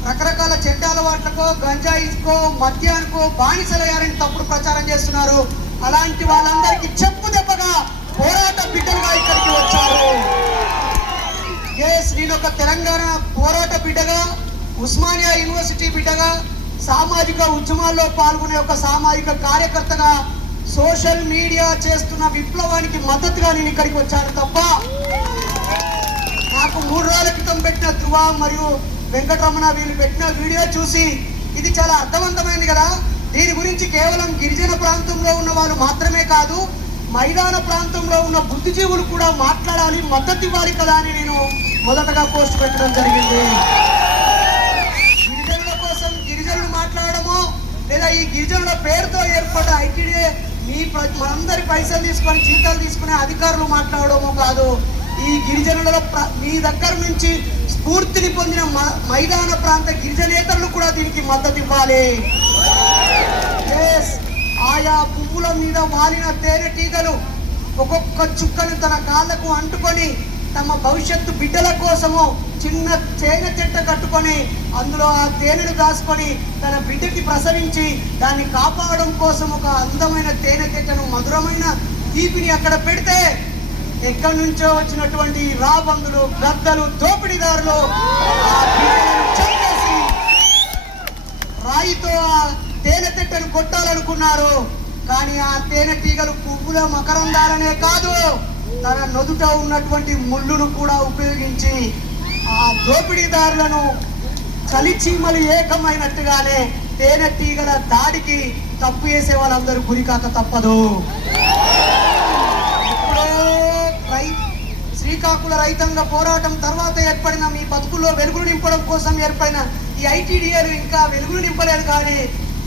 రకరకాల చెడ్డ అలవాట్లకో, గంజాయికో, మద్యానికో బానిసలయ్యారని తప్పుడు ప్రచారం చేస్తున్నారు. అలాంటి వాళ్ళందరికీ చెప్పు దెబ్బగా పోరాట బిడ్డలుగా ఇక్కడికి వచ్చారు. నేను ఒక తెలంగాణ పోరాట బిడ్డగా, ఉస్మానియా యూనివర్సిటీ బిడ్డగా, సామాజిక ఉద్యమాల్లో పాల్గొనే ఒక సామాజిక కార్యకర్తగా, సోషల్ మీడియా చేస్తున్న విప్లవానికి మద్దతుగా నేను ఇక్కడికి వచ్చాను తప్ప నాకు 3 రోజుల క్రితం పెట్టిన ధృవ మరియు వెంకటరమణ వీళ్ళు పెట్టిన వీడియో చూసి ఇది చాలా అర్థవంతమైంది కదా, దీని గురించి కేవలం గిరిజన ప్రాంతంలో ఉన్న వాళ్ళు మాత్రమే కాదు, మైదాన ప్రాంతంలో ఉన్న బుద్ధిజీవులు కూడా మాట్లాడాలి, మద్దతు ఇవ్వాలి కదా అని నేను మొదటగా పోస్ట్ పెట్టడం జరిగింది. గిరిజనుల కోసం గిరిజనులు మాట్లాడడమో లేదా ఈ గిరిజనుల పేరుతో ఏర్పడ్డ ఐటీడీ మనందరి పైసలు తీసుకొని జీతాలు తీసుకునే అధికారులు మాట్లాడడమో కాదు. ఈ గిరిజనుల మీ దగ్గర నుంచి స్ఫూర్తిని పొందిన మైదాన ప్రాంత గిరిజనేతరులు కూడా దీనికి మద్దతు ఇవ్వాలి. ఆయా పువ్వుల మీద వాలిన తేనెటీగలు ఒక్కొక్క చుక్కను తన కాళ్ళకు అంటుకొని తమ భవిష్యత్తు బిడ్డల కోసము చిన్న తేనె చెట్ట కట్టుకొని అందులో ఆ తేనెను దాచుకొని తన బిడ్డకి ప్రసవించి దాన్ని కాపాడడం కోసం ఒక అందమైన తేనె చెట్టను, మధురమైన తీపిని అక్కడ పెడితే ఎక్కడి నుంచో వచ్చినటువంటి రాబందులు, గద్దలు, దోపిడీదారులు ఆ బిడ్డలను చంపేసి రాయితో ఆ తేనె చెట్టను కొట్టాలనుకున్నారు. కానీ ఆ తేనెటీగలు పువ్వుల మకరందాలనే కాదు, తన నొదుట ఉన్నటువంటి ముళ్ళును కూడా ఉపయోగించి ఆ దోపిడీదారులను చలిచీమలు ఏకమైనట్టుగానే తేనెటీగల దాడికి తప్పు చేసే వాళ్ళందరూ గురికాక తప్పదు. శ్రీకాకుళ రైతాంగ పోరాటం తర్వాత ఏర్పడిన మీ బతుకుల్లో వెలుగులు నింపడం కోసం ఏర్పడిన ఈ ఐటీడీఏలు ఇంకా వెలుగులు నింపలేదు, కానీ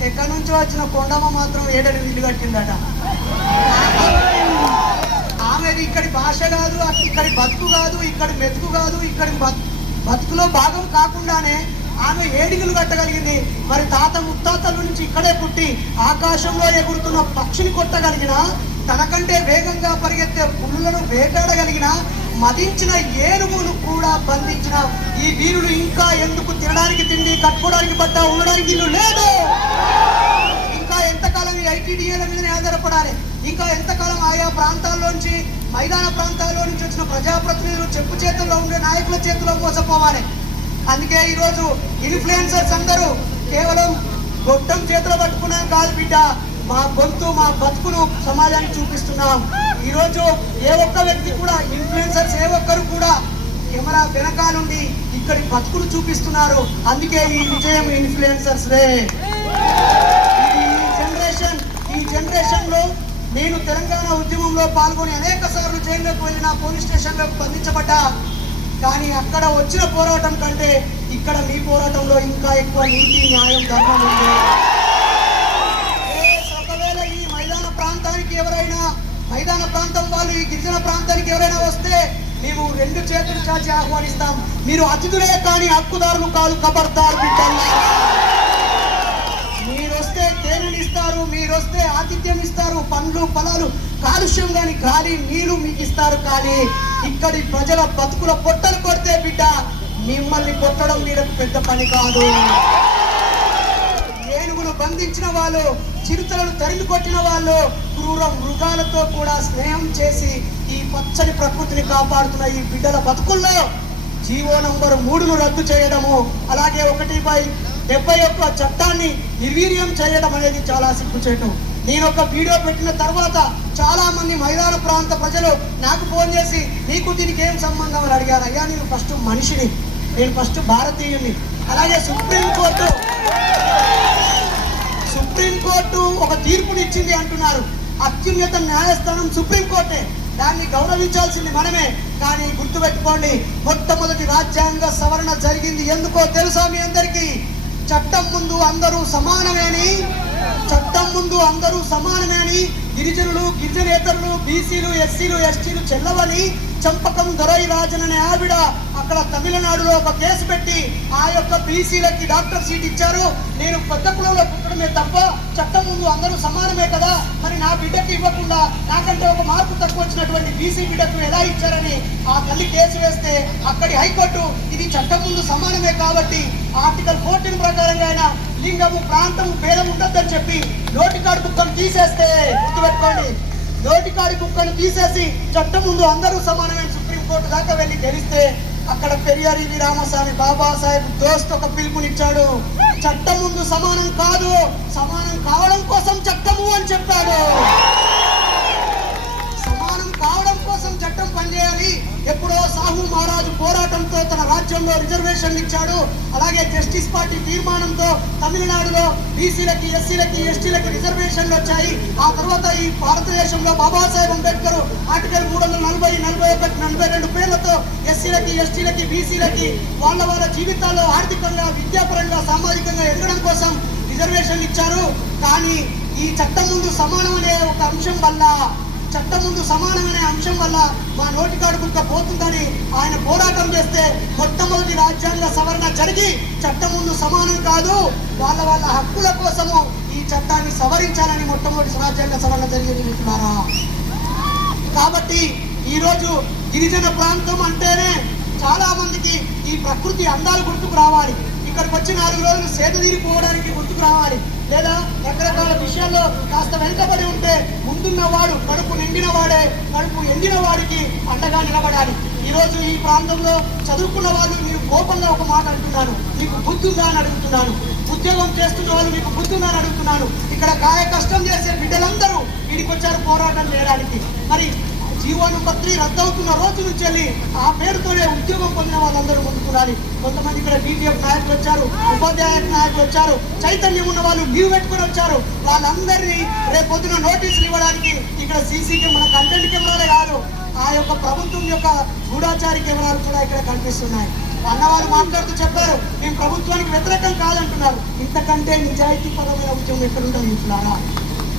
ఎక్కడి నుంచో వచ్చిన కొండమ్మ మాత్రం ఏడని ఇల్లు కట్టిందట. ఆమెది ఇక్కడి భాష కాదు, ఇక్కడి బతుకు కాదు, ఇక్కడి మెతుకు కాదు, ఇక్కడి బతుకులో భాగం కాకుండానే ఆమె ఏడిగులు కట్టగలిగింది. మరి తాత ముత్తాతల నుంచి ఇక్కడే పుట్టి ఆకాశంలో ఎగురుతున్న పక్షిని కొట్టగలిగిన, తనకంటే వేగంగా పరిగెత్తే పులులను వేటాడగలిగిన, మదించిన ఏనుగును కూడా బంధించిన ఈ వీరులు ఇంకా ఎందుకు తినడానికి తిండి, కట్టుకోవడానికి బట్ట, ఉండడానికి ఇల్లు లేదు? ఇంకా ఎంతకాలం ఈ ఐటీడీఏల మీదనే ఆధారపడాలి? ఇంకా ఎంతకాలం ఆయా ప్రాంతాల్లోంచి, మైదాన ప్రాంతాల్లో నుంచి వచ్చిన ప్రజాప్రతినిధులు చెప్పు చేతుల్లో ఉండే నాయకుల చేతిలో మోసపోవాలి? అందుకే ఈరోజు ఇన్ఫ్లుయెన్సర్స్ అందరూ కేవలం గొట్టం చేతిలో పట్టుకున్నాం కాదు బిడ్డ, మా గొంతు, మా బతుకును సమాజానికి చూపిస్తున్నాం. ఈరోజు ఏ ఒక్క వ్యక్తి కూడా, ఇన్ఫ్లుయెన్సర్స్ ఏ ఒక్కరు కూడా కెమెరా వెనక నుండి ఇక్కడి బతుకులు చూపిస్తున్నారు. అందుకే ఈ విజయం ఇన్ఫ్లుయెన్సర్స్ రే. ఈ జనరేషన్ లో నేను తెలంగాణ ఉద్యమంలో పాల్గొని అనేక సార్లు జైల్లోకి వెళ్ళిన, పోలీస్ స్టేషన్లోకి బంధించబడ్డా, కానీ అక్కడ వచ్చిన పోరాటం కంటే ఇక్కడ మీ పోరాటంలో ఇంకా ఎక్కువ నీతి, న్యాయం, ధర్మం ఉంది. ఒకవేళ ఈ మైదాన ప్రాంతం వాళ్ళు ఈ గిరిజన ప్రాంతానికి ఎవరైనా వస్తే మేము 2 చేతులు చాచి ఆహ్వానిస్తాం. మీరు అతిథులే కానీ హక్కుదారులు కాదు, ఖబర్దార్ బిడ్డల్లా. మీరొస్తే తేనెనిస్తారు, మీరొస్తే ఆతిథ్యం ఇస్తారు, పండ్లు ఫలాలు, కాలుష్యం గాని గాలి నీళ్లు మీకు ఇస్తారు. కానీ ఇక్కడి ప్రజల బతుకుల పొట్టలు కొడితే బిడ్డ, మిమ్మల్ని కొట్టడం మీకు పెద్ద పని కాదు. ఏనుగును బంధించిన వాళ్ళు, చిరుతలను తరిమి కొట్టిన వాళ్ళు, క్రూర మృగాలతో కూడా స్నేహం చేసి ఈ పచ్చని ప్రకృతిని కాపాడుతున్న ఈ బిడ్డల బతుకుల్లో జీవో నంబర్ 3ను రద్దు చేయడము, అలాగే 1/71 చట్టాన్ని నిర్వీర్యం చేయడం అనేది చాలా సిగ్గుచేటు. నేను ఒక వీడియో పెట్టిన తర్వాత చాలా మంది మైదాన ప్రాంత ప్రజలు నాకు ఫోన్ చేసి, నీకు దీనికి ఏం సంబంధం అని అడిగారు. అయ్యా, నేను ఫస్ట్ మనిషిని, నేను ఫస్ట్ భారతీయుని. అలాగే సుప్రీంకోర్టు ఒక తీర్పునిచ్చింది అంటున్నారు. అత్యున్నత న్యాయస్థానం సుప్రీంకోర్టే, దాన్ని గౌరవించాల్సింది మనమే. కానీ గుర్తుపెట్టుకోండి, మొట్టమొదటి రాజ్యాంగ సవరణ జరిగింది ఎందుకో తెలుసా మీ అందరికీ? చట్టం ముందు అందరూ సమానమే అని, గిరిజనులు, గిరిజనేతరులు, బీసీలు, ఎస్సీలు, ఎస్టీలు చెల్లవని చంపకం దొరై రాజన్ అనే ఆవిడ అక్కడ తమిళనాడులో ఒక కేసు పెట్టి ఆ యొక్క బీసీలకి డాక్టర్ సీట్ ఇచ్చారు. నేను పెద్ద కులంలో పుట్టడమే తప్ప చట్టం ముందు అందరూ సమానమే కదా, మరి నా బిడ్డకి ఇవ్వకుండా నాకంటే ఒక మార్పు తక్కువ వచ్చినటువంటి బీసీ బిడ్డకు ఎలా ఇచ్చారని ఆ తల్లి కేసు వేస్తే అక్కడి హైకోర్టు ఇది చట్టం ముందు సమానమే కాబట్టి ఆర్టికల్ 14 ప్రకారంగా అయినా లింగము, ప్రాంతము, భేదం ఉండొద్దని చెప్పి నోటికాడు కుక్కను తీసేస్తే, గుర్తుపెట్టుకోండి, నోటికాడి కుక్కను తీసేసి చట్టం ముందు అందరూ సమానమైన సుప్రీంకోర్టు దాకా వెళ్ళి గెలిస్తే అక్కడ పెరియార్ ఈవి రామస్వామి బాబాసాహెబ్ దోస్త్ ఒక పిలుపునిచ్చాడు. చట్టం ముందు సమానం కాదు, సమానం కావడం కోసం చట్టము అని చెప్పాడు. సమానం కావడం కోసం చట్టం పనిచేయాలి. ఎప్పుడో సాహు మహారాజు పోరాటంతో తన రాజ్యంలో రిజర్వేషన్లు ఇచ్చాడు. అలాగే జస్టిస్ పార్టీ తీర్మానంతో తమిళనాడులో బీసీలకి, ఎస్సీలకి, ఎస్టీలకి రిజర్వేషన్లు వచ్చాయి. ఆ తర్వాత ఈ భారతదేశంలో బాబాసాహెబ్ అంబేద్కర్ ఆర్టికల్ 340, 41, 42 పేర్లతో ఎస్సీలకి, ఎస్టీలకి, బీసీలకి వాళ్ళ జీవితాల్లో ఆర్థికంగా, విద్యాపరంగా, సామాజికంగా ఎదగడం కోసం రిజర్వేషన్లు ఇచ్చారు. కానీ ఈ చట్టం ముందు సమానం అనే ఒక అంశం వల్ల, చట్టం ముందు సమానమైన అంశం వల్ల మా నోటికాడు కుక్క పోతుందని ఆయన పోరాటం చేస్తే మొట్టమొదటి రాజ్యాంగ సవరణ జరిగి చట్టం ముందు సమానం కాదు, వాళ్ళ హక్కుల కోసము ఈ చట్టాన్ని సవరించాలని మొట్టమొదటి రాజ్యాంగ సవరణ జరిగింది మిత్రులారా. కాబట్టి ఈరోజు గిరిజన ప్రాంతం అంటేనే చాలా మందికి ఈ ప్రకృతి అందాలు గుర్తుకు రావాలి. ఇక్కడికి వచ్చి 4 రోజులు సేద తీరిపోవడానికి గుర్తుకు రావాలి. లేదా రకరకాల విషయాల్లో కాస్త వెనుకబడి ఉంటే ముందున్నవాడు, కడుపు నిండిన వాడే కడుపు ఎండిన వాడికి అండగా నిలబడాలి. ఈరోజు ఈ ప్రాంతంలో చదువుకున్న వాళ్ళు మీరు కోపంగా ఒక మాట అంటున్నాను, మీకు బుద్ధి ఉందా అని అడుగుతున్నాను. ఉద్యోగం చేస్తున్న వాళ్ళు మీకు బుద్ధి ఉందా అని అడుగుతున్నాను. ఇక్కడ కాయ కష్టం చేసే బిడ్డలందరూ వీడికి వచ్చారు పోరాటం చేయడానికి. మరి జీవో నంబర్ 3 రద్దవుతున్న రోజు నుంచి వెళ్ళి ఆ పేరుతోనే ఉద్యోగం పొందిన వాళ్ళందరూ ముందుకురాలి. కొంతమంది ఇక్కడ బీపీఎఫ్ నాయకులు వచ్చారు, ఉపాధ్యాయ నాయకులు వచ్చారు, చైతన్యం ఉన్న వాళ్ళు లీవ్ పెట్టుకుని వచ్చారు. వాళ్ళందరినీ రేపొద్దున నోటీసులు ఇవ్వడానికి ఇక్కడ సీసీ కెమెరా, కంటెంట్ కెమెరాలే కాదు, ఆ యొక్క ప్రభుత్వం యొక్క గూఢాచారి కెమెరాలు కూడా ఇక్కడ కనిపిస్తున్నాయి. అన్నవాళ్ళు మాట్లాడుతూ చెప్పారు మేము ప్రభుత్వానికి వ్యతిరేకం కాదంటున్నారు. ఇంతకంటే నిజాయితీపరమైన ఉద్యమం ఎక్కడుంటుంది మిత్రులారా?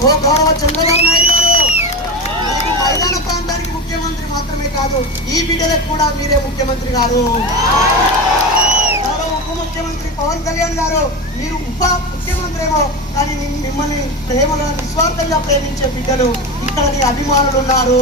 ఓ గౌరవ చంద్రబాబు నాయుడు గారు, మీకు మైదాన ప్రాంతానికి ముఖ్యమంత్రి మాత్రమే కాదు, ఈ బిడ్డలకు కూడా మీరే ముఖ్యమంత్రి గారు. గౌరవ ఉప ముఖ్యమంత్రి పవన్ కళ్యాణ్ గారు, మీరు ఉప ముఖ్యమంత్రి ఏమో కానీ మిమ్మల్ని ప్రేమగా నిస్వార్థంగా ప్రేమించే బిడ్డలు ఇక్కడ నీ అభిమానులు ఉన్నారు.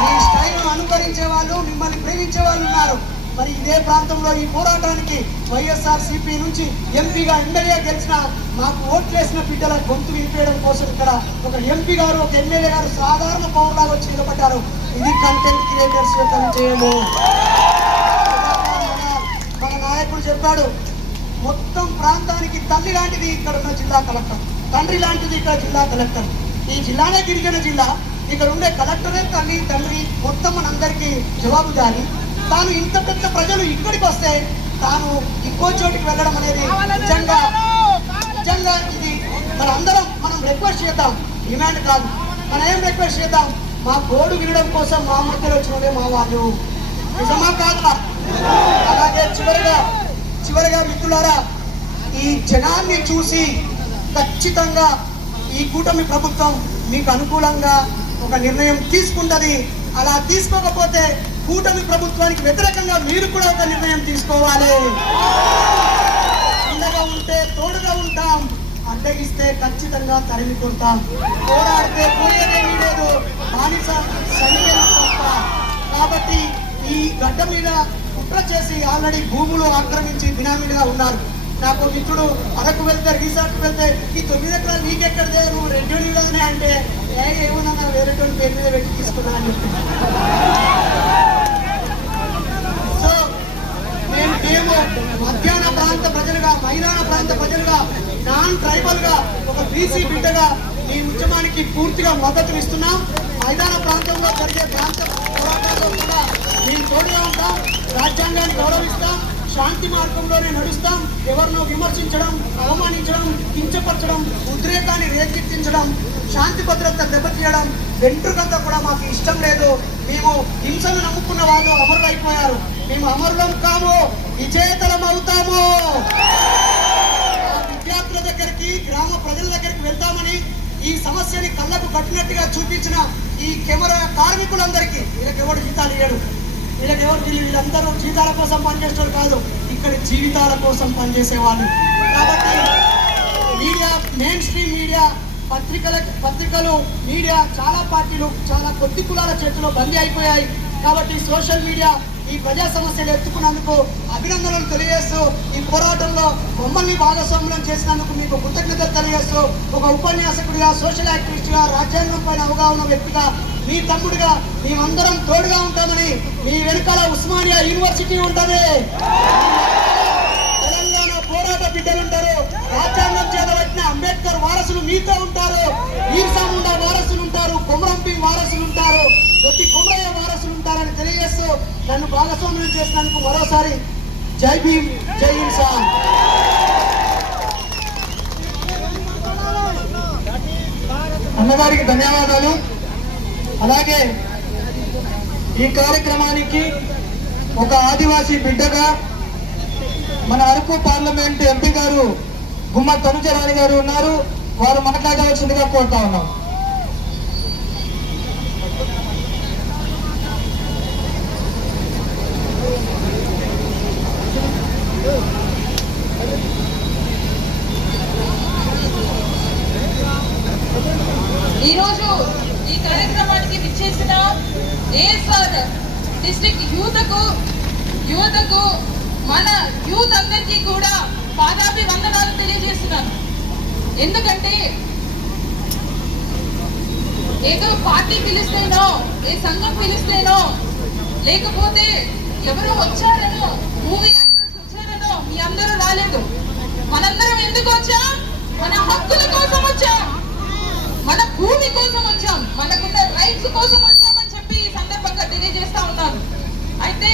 మీ స్టైల్ అనుకరించే వాళ్ళు, మిమ్మల్ని ప్రేమించే వాళ్ళు ఉన్నారు. మరి ఇదే ప్రాంతంలో ఈ పోరాటానికి వైఎస్ఆర్సీపీ నుంచి ఎంపీగా ఎమ్మెల్యే గెలిచిన మాకు ఓట్లేసిన బిడ్డల గొంతు వినిపించడం కోసం ఇక్కడ ఒక ఎంపీ గారు, ఒక ఎమ్మెల్యే గారు సాధారణ పౌరులాగా వచ్చి నిలబడ్డారు. ఇది కంటెంట్ క్రియేటర్స్ యొక్క విజయము. మన నాయకుడు చెప్పాడు, మొత్తం ప్రాంతానికి తల్లి లాంటిది ఇక్కడ ఉన్న జిల్లా కలెక్టర్, తండ్రి లాంటిది ఇక్కడ జిల్లా కలెక్టర్. ఈ జిల్లానే గిరిజన జిల్లా, ఇక్కడ ఉండే కలెక్టరే తల్లి తండ్రి, మొత్తం మనందరికీ జవాబుదారి. తాను ఇంత పెద్ద ప్రజలు ఇక్కడికి వస్తే తాను ఇంకో చోటికి వెళ్ళడం అనేది నిజంగా ఇది మనం రిక్వెస్ట్ చేద్దాం, డిమాండ్ కాదు. మనం ఏం రిక్వెస్ట్ చేద్దాం, మా గోడు వినడం కోసం మా మధ్యలో వచ్చినదే మా వాళ్ళు, నిజమా కాదా? అలాగే చివరిగా మిత్రులారా, ఈ జనాన్ని చూసి ఖచ్చితంగా ఈ కూటమి ప్రభుత్వం మీకు అనుకూలంగా ఒక నిర్ణయం తీసుకుంటది. అలా తీసుకోకపోతే కూటమి ప్రభుత్వానికి వ్యతిరేకంగా మీరు కూడా ఒక నిర్ణయం తీసుకోవాలి. అండగా ఉంటే తోడుగా ఉంటాం, అడ్డగిస్తే ఖచ్చితంగా తరిమి కొడతాం. పోరాడితే పోయేదేమీ లేదు, బానిస సైన్యం తప్ప. కాబట్టి ఈ గడ్డ మీద కుట్ర చేసి ఆల్రెడీ భూములు ఆక్రమించి బినామీలుగా ఉన్నారు. నాకు మిత్రుడు అరకు వెళ్తే, రిసార్ట్కి వెళ్తే ఈ 9 ఎకరాలు నీకెక్కడిదే, నువ్వు రెడ్యూడీలోనే అంటే ఏమన్నా వేరే పేరు మీద పెట్టి తీసుకున్నా అని చెప్పి. సో మేము మధ్యాహ్న ప్రాంత ప్రజలుగా, మైదాన ప్రాంత ప్రజలుగా, నాన్ ట్రైబల్ గా, ఒక బీసీ బిడ్డగా ఈ ఉద్యమానికి పూర్తిగా మద్దతునిస్తున్నాం. మైదాన ప్రాంతంలో జరిగే ప్రాంత పోరాటాల్లో కూడా మేము తోడుగా ఉంటాం. రాజ్యాంగాన్ని గౌరవిస్తాం, శాంతి మార్గంలోనే నడుస్తాం. ఎవరినో విమర్శించడం, అవమానించడం, కించపరచడం, ఉద్రేకాన్ని రేకెత్తించడం, శాంతి భద్రత దెబ్బతీయడం వెంట్రుకంతా కూడా మాకు ఇష్టం లేదు. మేము హింసను నమ్ముకున్న వాళ్ళు అమరులైపోయారు, మేము అమరులం కాము, విజేతలం అవుతాము. విద్యార్థుల దగ్గరికి, గ్రామ ప్రజల దగ్గరికి వెళ్తామని ఈ సమస్యని కళ్ళకు కట్టినట్టుగా చూపించిన ఈ కెమెరా కార్మికులందరికీ, వీళ్ళకి ఎవరు జీతాలు ఇయ్యడు, వీళ్ళందరూ జీతాల కోసం పనిచేసేవాళ్ళు కాదు, ఇక్కడ జీవితాల కోసం పనిచేసేవాళ్ళు. కాబట్టి మీడియా, మెయిన్ స్ట్రీమ్ మీడియా, పత్రికలు, మీడియా, చాలా పార్టీలు చాలా కొద్ది కులాల చేతిలో బందీ అయిపోయాయి. కాబట్టి సోషల్ మీడియా ఈ ప్రజా సమస్యలు ఎత్తుకున్నందుకు అభినందనలు తెలియజేస్తూ, ఈ పోరాటంలో మమ్మల్ని భాగస్వామ్యం చేసినందుకు మీకు కృతజ్ఞతలు తెలియజేస్తూ, ఒక ఉపన్యాసకుడిగా, సోషల్ యాక్టివిస్ట్గా, రాజ్యాంగం పైన అవగాహన వ్యక్తిగా, మీ తమ్ముడిగా మేమందరం తోడుగా ఉంటామని, మీ వెనుకాల ఉస్మానియా యూనివర్సిటీ ఉంటుంది, తెలంగాణ పోరాట బిడ్డలు ఉంటారు, రాజ్యాంగం చేత వచ్చిన అంబేద్కర్ వారసులు మీతో ఉంటారు, ఈర్సా ముండా వారసులు ఉంటారు, కొమరంపి వారసులు ఉంటారు, కొద్ది కొమరయ్య వారసులు ఉంటారని తెలియజేస్తూ నన్ను భాగస్వామ్యం చేసినందుకు మరోసారి జై భీమ్, జై ఇన్సాన్. అన్నగారికి ధన్యవాదాలు. అలాగే ఈ కార్యక్రమానికి ఒక ఆదివాసీ బిడ్డగా మన అరకు పార్లమెంట్ ఎంపీ గారు గుమ్మ తనుజరాణి గారు ఉన్నారు, వారు మాట్లాడవలసిందిగా కోరుతా ఉన్నాం. ఈరోజు ఈ కార్యక్రమానికి విచ్చేసిన ఏఎస్ఆర్ డిస్ట్రిక్ట్ యువతకు మన యూత్ అందరికీ కూడా పాదాభివందనాలు తెలియజేస్తున్నాను. ఎందుకంటే ఏదో పార్టీ పిలిస్తేనో, ఏ సంఘం పిలిస్తేనో, లేకపోతే ఎవరు వచ్చారనో, మూవీ యాక్టర్స్ వచ్చారనో మీ అందరూ రాలేదు. మనందరం ఎందుకు వచ్చాం? మన హక్కుల కోసం వచ్చాం, మన భూమి కోసం వచ్చాం, మనకున్న రైట్స్ కోసం వచ్చామని చెప్పి ఈ సందర్భంగా తెలియజేస్తా ఉన్నాను. అయితే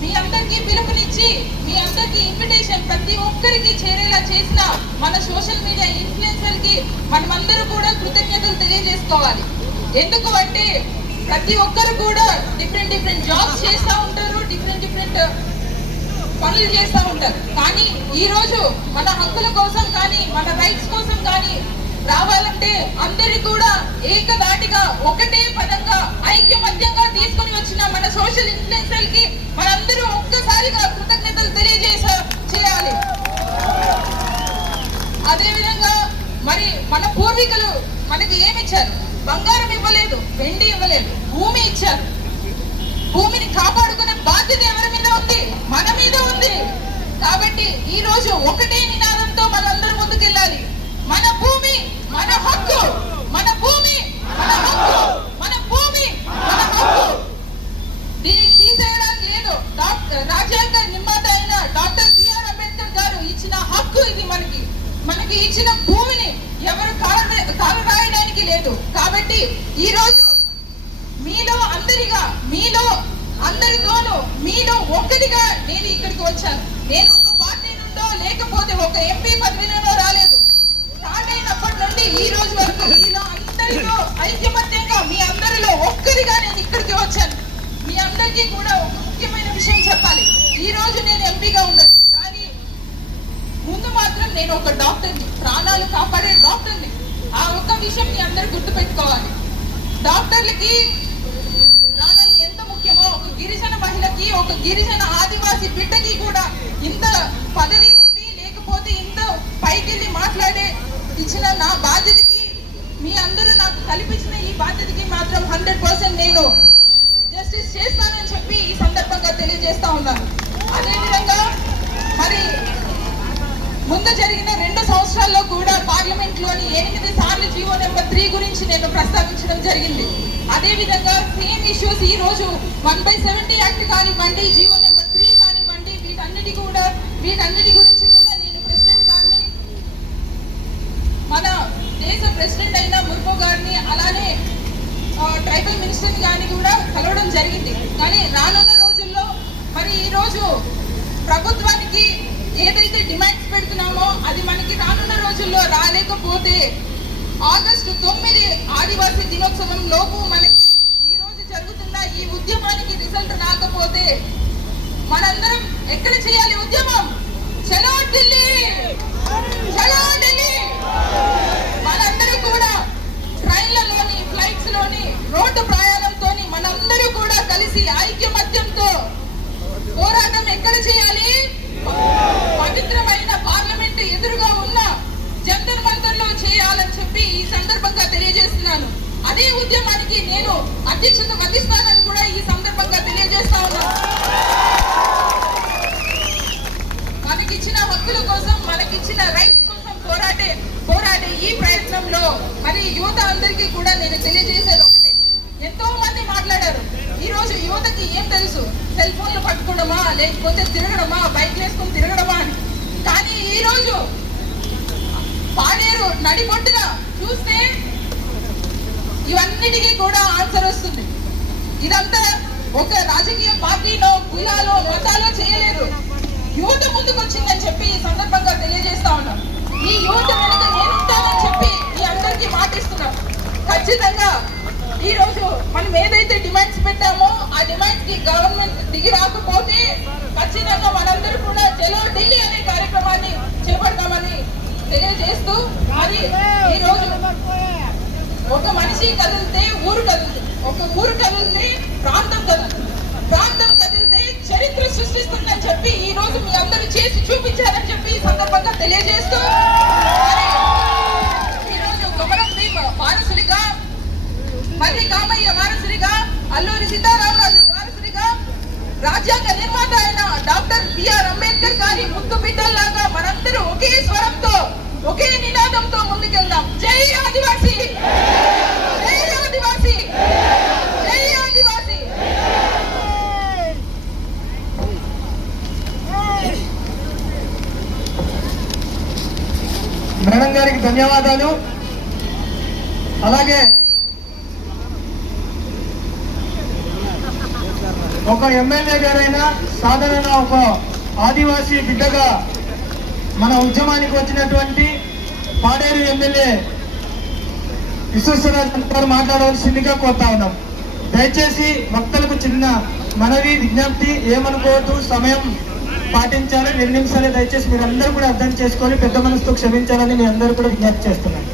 మీ అందరికీ పిలుపునిచ్చి, మీ అందరికీ ఇన్విటేషన్ ప్రతి ఒక్కరికి చేరేలా చేసిన మన సోషల్ మీడియా ఇన్ఫ్లుయెన్సర్ కి మనమందరూ కూడా కృతజ్ఞతలు తెలియజేసుకోవాలి. ఎందుకు అంటే ప్రతి ఒక్కరు కూడా డిఫరెంట్ జాబ్స్ చేస్తూ ఉంటారు, డిఫరెంట్ గవర్నమెంట్ పనులు చేస్తూ ఉంటారు. కానీ ఈ రోజు మన హక్కుల కోసం కానీ మన రైట్స్ కోసం కానీ రావాలంటే అందరి కూడా ఏకదాటిగా ఒకటే పదంగా ఐక్యమత్యంగా తీసుకొని వచ్చిన మన సోషల్ ఇన్ఫ్లుయెన్సర్ కి మనందరూ ఒక్కసారిగా కృతజ్ఞతలు చేయాలి. అదే విధంగా మరి మన పూర్వీకులు మనకి ఏమి ఇచ్చారు? బంగారం ఇవ్వలేదు, వెండి ఇవ్వలేదు, భూమి ఇచ్చారు. భూమిని కాపాడుకునే బాధ్యత ఎవరి మీద ఉంది? మన మీద ఉంది. కాబట్టి ఈ రోజు ఒకటే నినాదంతో మనందరం ముందుకెళ్ళాలి. మన భూమి మన హక్కు, మన భూమి మన హక్కు, మన భూమి మన హక్కు. దీనికి తీసేయడానికి లేదు. రాజ్యాంగ నిర్మాత అయిన డాక్టర్ బిఆర్ అంబేద్కర్ గారు ఇచ్చిన హక్కు ఇది. మనకి ఇచ్చిన భూమిని ఎవరు కాలు రాయడానికి లేదు. కాబట్టి ఈ రోజు మీలో అందరితోనూ మీలో ఒక్కటిగా నేను ఇక్కడికి వచ్చాను. నేను ఒక పార్టీ నుండో లేకపోతే ఒక ఎంపీ పదవిలోనో రాలేదు. స్టార్ట్ అయినప్పటి నుండి ఈ రోజు వరకు మీలో అందరిలో ఐక్యమత్యంగా మీ అందరిలో ఒక్కరిగా నేను ఇక్కడికి వచ్చాను. మీ అందరికీ కూడా ఒక ముఖ్యమైన విషయం చెప్పాలి. ఈ రోజు నేను ఎంపీగా ఉండదు, కానీ ముందు మాత్రం నేను ఒక డాక్టర్ని, ప్రాణాలు కాపాడే డాక్టర్ని. ఆ ఒక్క విషయం మీ అందరు గుర్తుపెట్టుకోవాలి. డాక్టర్లకి ప్రాణాలు ఎంత ముఖ్యమో ఒక గిరిజన మహిళకి, ఒక గిరిజన ఆదివాసి బిడ్డకి కూడా ఇంత పదవి ఉంది, లేకపోతే ఇంత పైకెళ్ళి మాట్లాడే ఇచ్చిన నా బాధ్యతకి మీ అందరూ నాకు కల్పించిన ఈ బాధ్యతకి మాత్రం 100% నేను జస్టిస్ చేస్తానని చెప్పి ఈ సందర్భంగా తెలియజేస్తా ఉన్నాను. అదేవిధంగా మరి ముందు జరిగిన 2 సంవత్సరాల్లో కూడా పార్లమెంట్ లోని 8 సార్లు జీవో నెంబర్ 3 గురించి నేను ప్రస్తావించడం జరిగింది. అదే విధంగా సేమ్ ఇష్యూస్ ఈ రోజు 1/70 యాక్ట్ కానివ్వండి, జీవో నెంబర్ 3 కానివ్వండి, వీటన్నిటి గురించి కూడా నేను ప్రెసిడెంట్ గారిని, మన దేశ ప్రెసిడెంట్ అయిన ముర్ము గారిని, అలానే ట్రైబల్ మినిస్టర్ గారిని కూడా కలవడం జరిగింది. కానీ రానున్న రోజుల్లో మరి ఈ రోజు ప్రభుత్వానికి ఏదైతే డిమాండ్స్ పెడుతున్నామో అది మనకి రానున్న రోజుల్లో రాలేకపోతే ఆగస్టు 9 ఆదివాసీ దినోత్సవం లోపు మనకి ఈ రోజు జరుగుతున్న ఈ ఉద్యమానికి రిజల్ట్ రాకపోతే మనందరం ఎక్కడ చేయాలి ఉద్యమం? చలో ఢిల్లీ, చలో ఢిల్లీ. మనందరూ కూడా ట్రైన్లలోని, ఫ్లైట్స్ లోని, రోడ్డు ప్రయాణంతో మనందరూ కూడా కలిసి ఐక్యమత్యంతో పోరాటం ఎక్కడ చేయాలి? పవిత్రమైన పార్లమెంట్ ఎదురుగా ఉన్న జంతర్ మంతర్ లో చేయాలని చెప్పి ఈ సందర్భంగా తెలియజేస్తున్నాను. అదే ఉద్యమానికి నేను అధ్యక్షత వహిస్తానని కూడా ఈ సందర్భంగా తెలియజేస్తా ఉన్నాను. మనకిచ్చిన హక్కుల కోసం, మనకిచ్చిన రైట్స్ కోసం పోరాడే ఈ ప్రయత్నంలో మరి యువత అందరికీ కూడా నేను తెలియజేసేది ఒకటే. ఎంతో మంది మాట్లాడారు. ఈ రోజు యువతకి ఏం తెలుసు? సెల్ ఫోన్లు పట్టుకోవడమా, లేకపోతే తిరగడమా, బైక్ వేసుకొని తిరగడమా అని. కానీ ఈ రోజు పాడేరు నడిబొట్టున చూస్తే ఇవన్నిటికీ కూడా ఆన్సర్ వస్తుంది. ఇదంతా ఒక రాజకీయ పార్టీలో, కులాలో, మతాలో చేయలేదు. యువత ముందుకు వచ్చిందని చెప్పి ఈ సందర్భంగా తెలియజేస్తా ఉన్నాం. ఈ యువత వెనుక నేనుంటానని చెప్పి ఈ అందరికీ మాటిస్తున్నాం. ఖచ్చితంగా ఈ రోజు మనం ఏదైతే డిమాండ్స్ పెట్టామో ఆ డిమాండ్స్ కి గవర్నమెంట్ దిగి రాకపోతే ఖచ్చితంగా మనందరూ కూడా చలో ఢిల్లీ అనే కార్యక్రమాన్ని చేపడతామని తెలియజేస్తూ, మరి ఈ రోజు ఒక మనిషి కదిలితే ఊరు కదులుతుంది, ఒక ఊరు కదిలితే ప్రాంతం కదులుతుంది, ప్రాంతం కదిలితే చరిత్ర సృష్టిస్తుందని చెప్పి ఈ రోజు మీ అందరూ చేసి చూపించారని చెప్పి ఈ సందర్భంగా తెలియజేస్తూ, ఈ రోజు కొమరం భీమ్ వారసుడిగా, మల్లి కామయ్య వారసుడిగా, అల్లూరి సీతారామరాజు వారసుడిగా, రాజ్యాంగ నిర్మాత అయిన డాక్టర్ బిఆర్ అంబేద్కర్ గారి ముద్దు బిడ్డల్లాగా మనందరూ ఒకే స్వరంతో, ఒకే నినాదంతో ముందుకెళ్దాం. జై ఆదివాసీ, జై ఆదివాసీ, జై ఆదివాసీ. మేడం గారికి ధన్యవాదాలు. అలాగే ఒక ఎమ్మెల్యే గారైనా సాధారణ ఒక ఆదివాసీ బిడ్డగా మన ఉద్యమానికి వచ్చినటువంటి పాడేరు ఎమ్మెల్యే విశ్వేశ్వరరాజు గారు మాట్లాడవలసిందిగా కోరుతా ఉన్నాం. దయచేసి వక్తలకు చిన్న మనవి విజ్ఞప్తి ఏమనుకోవద్దు, సమయం పాటించాలి. 2 నిమిషాలే, దయచేసి మీరు అందరూ కూడా అర్థం చేసుకొని పెద్ద మనసుతో క్షమించాలని మీ అందరూ కూడా విజ్ఞప్తి చేస్తున్నాను.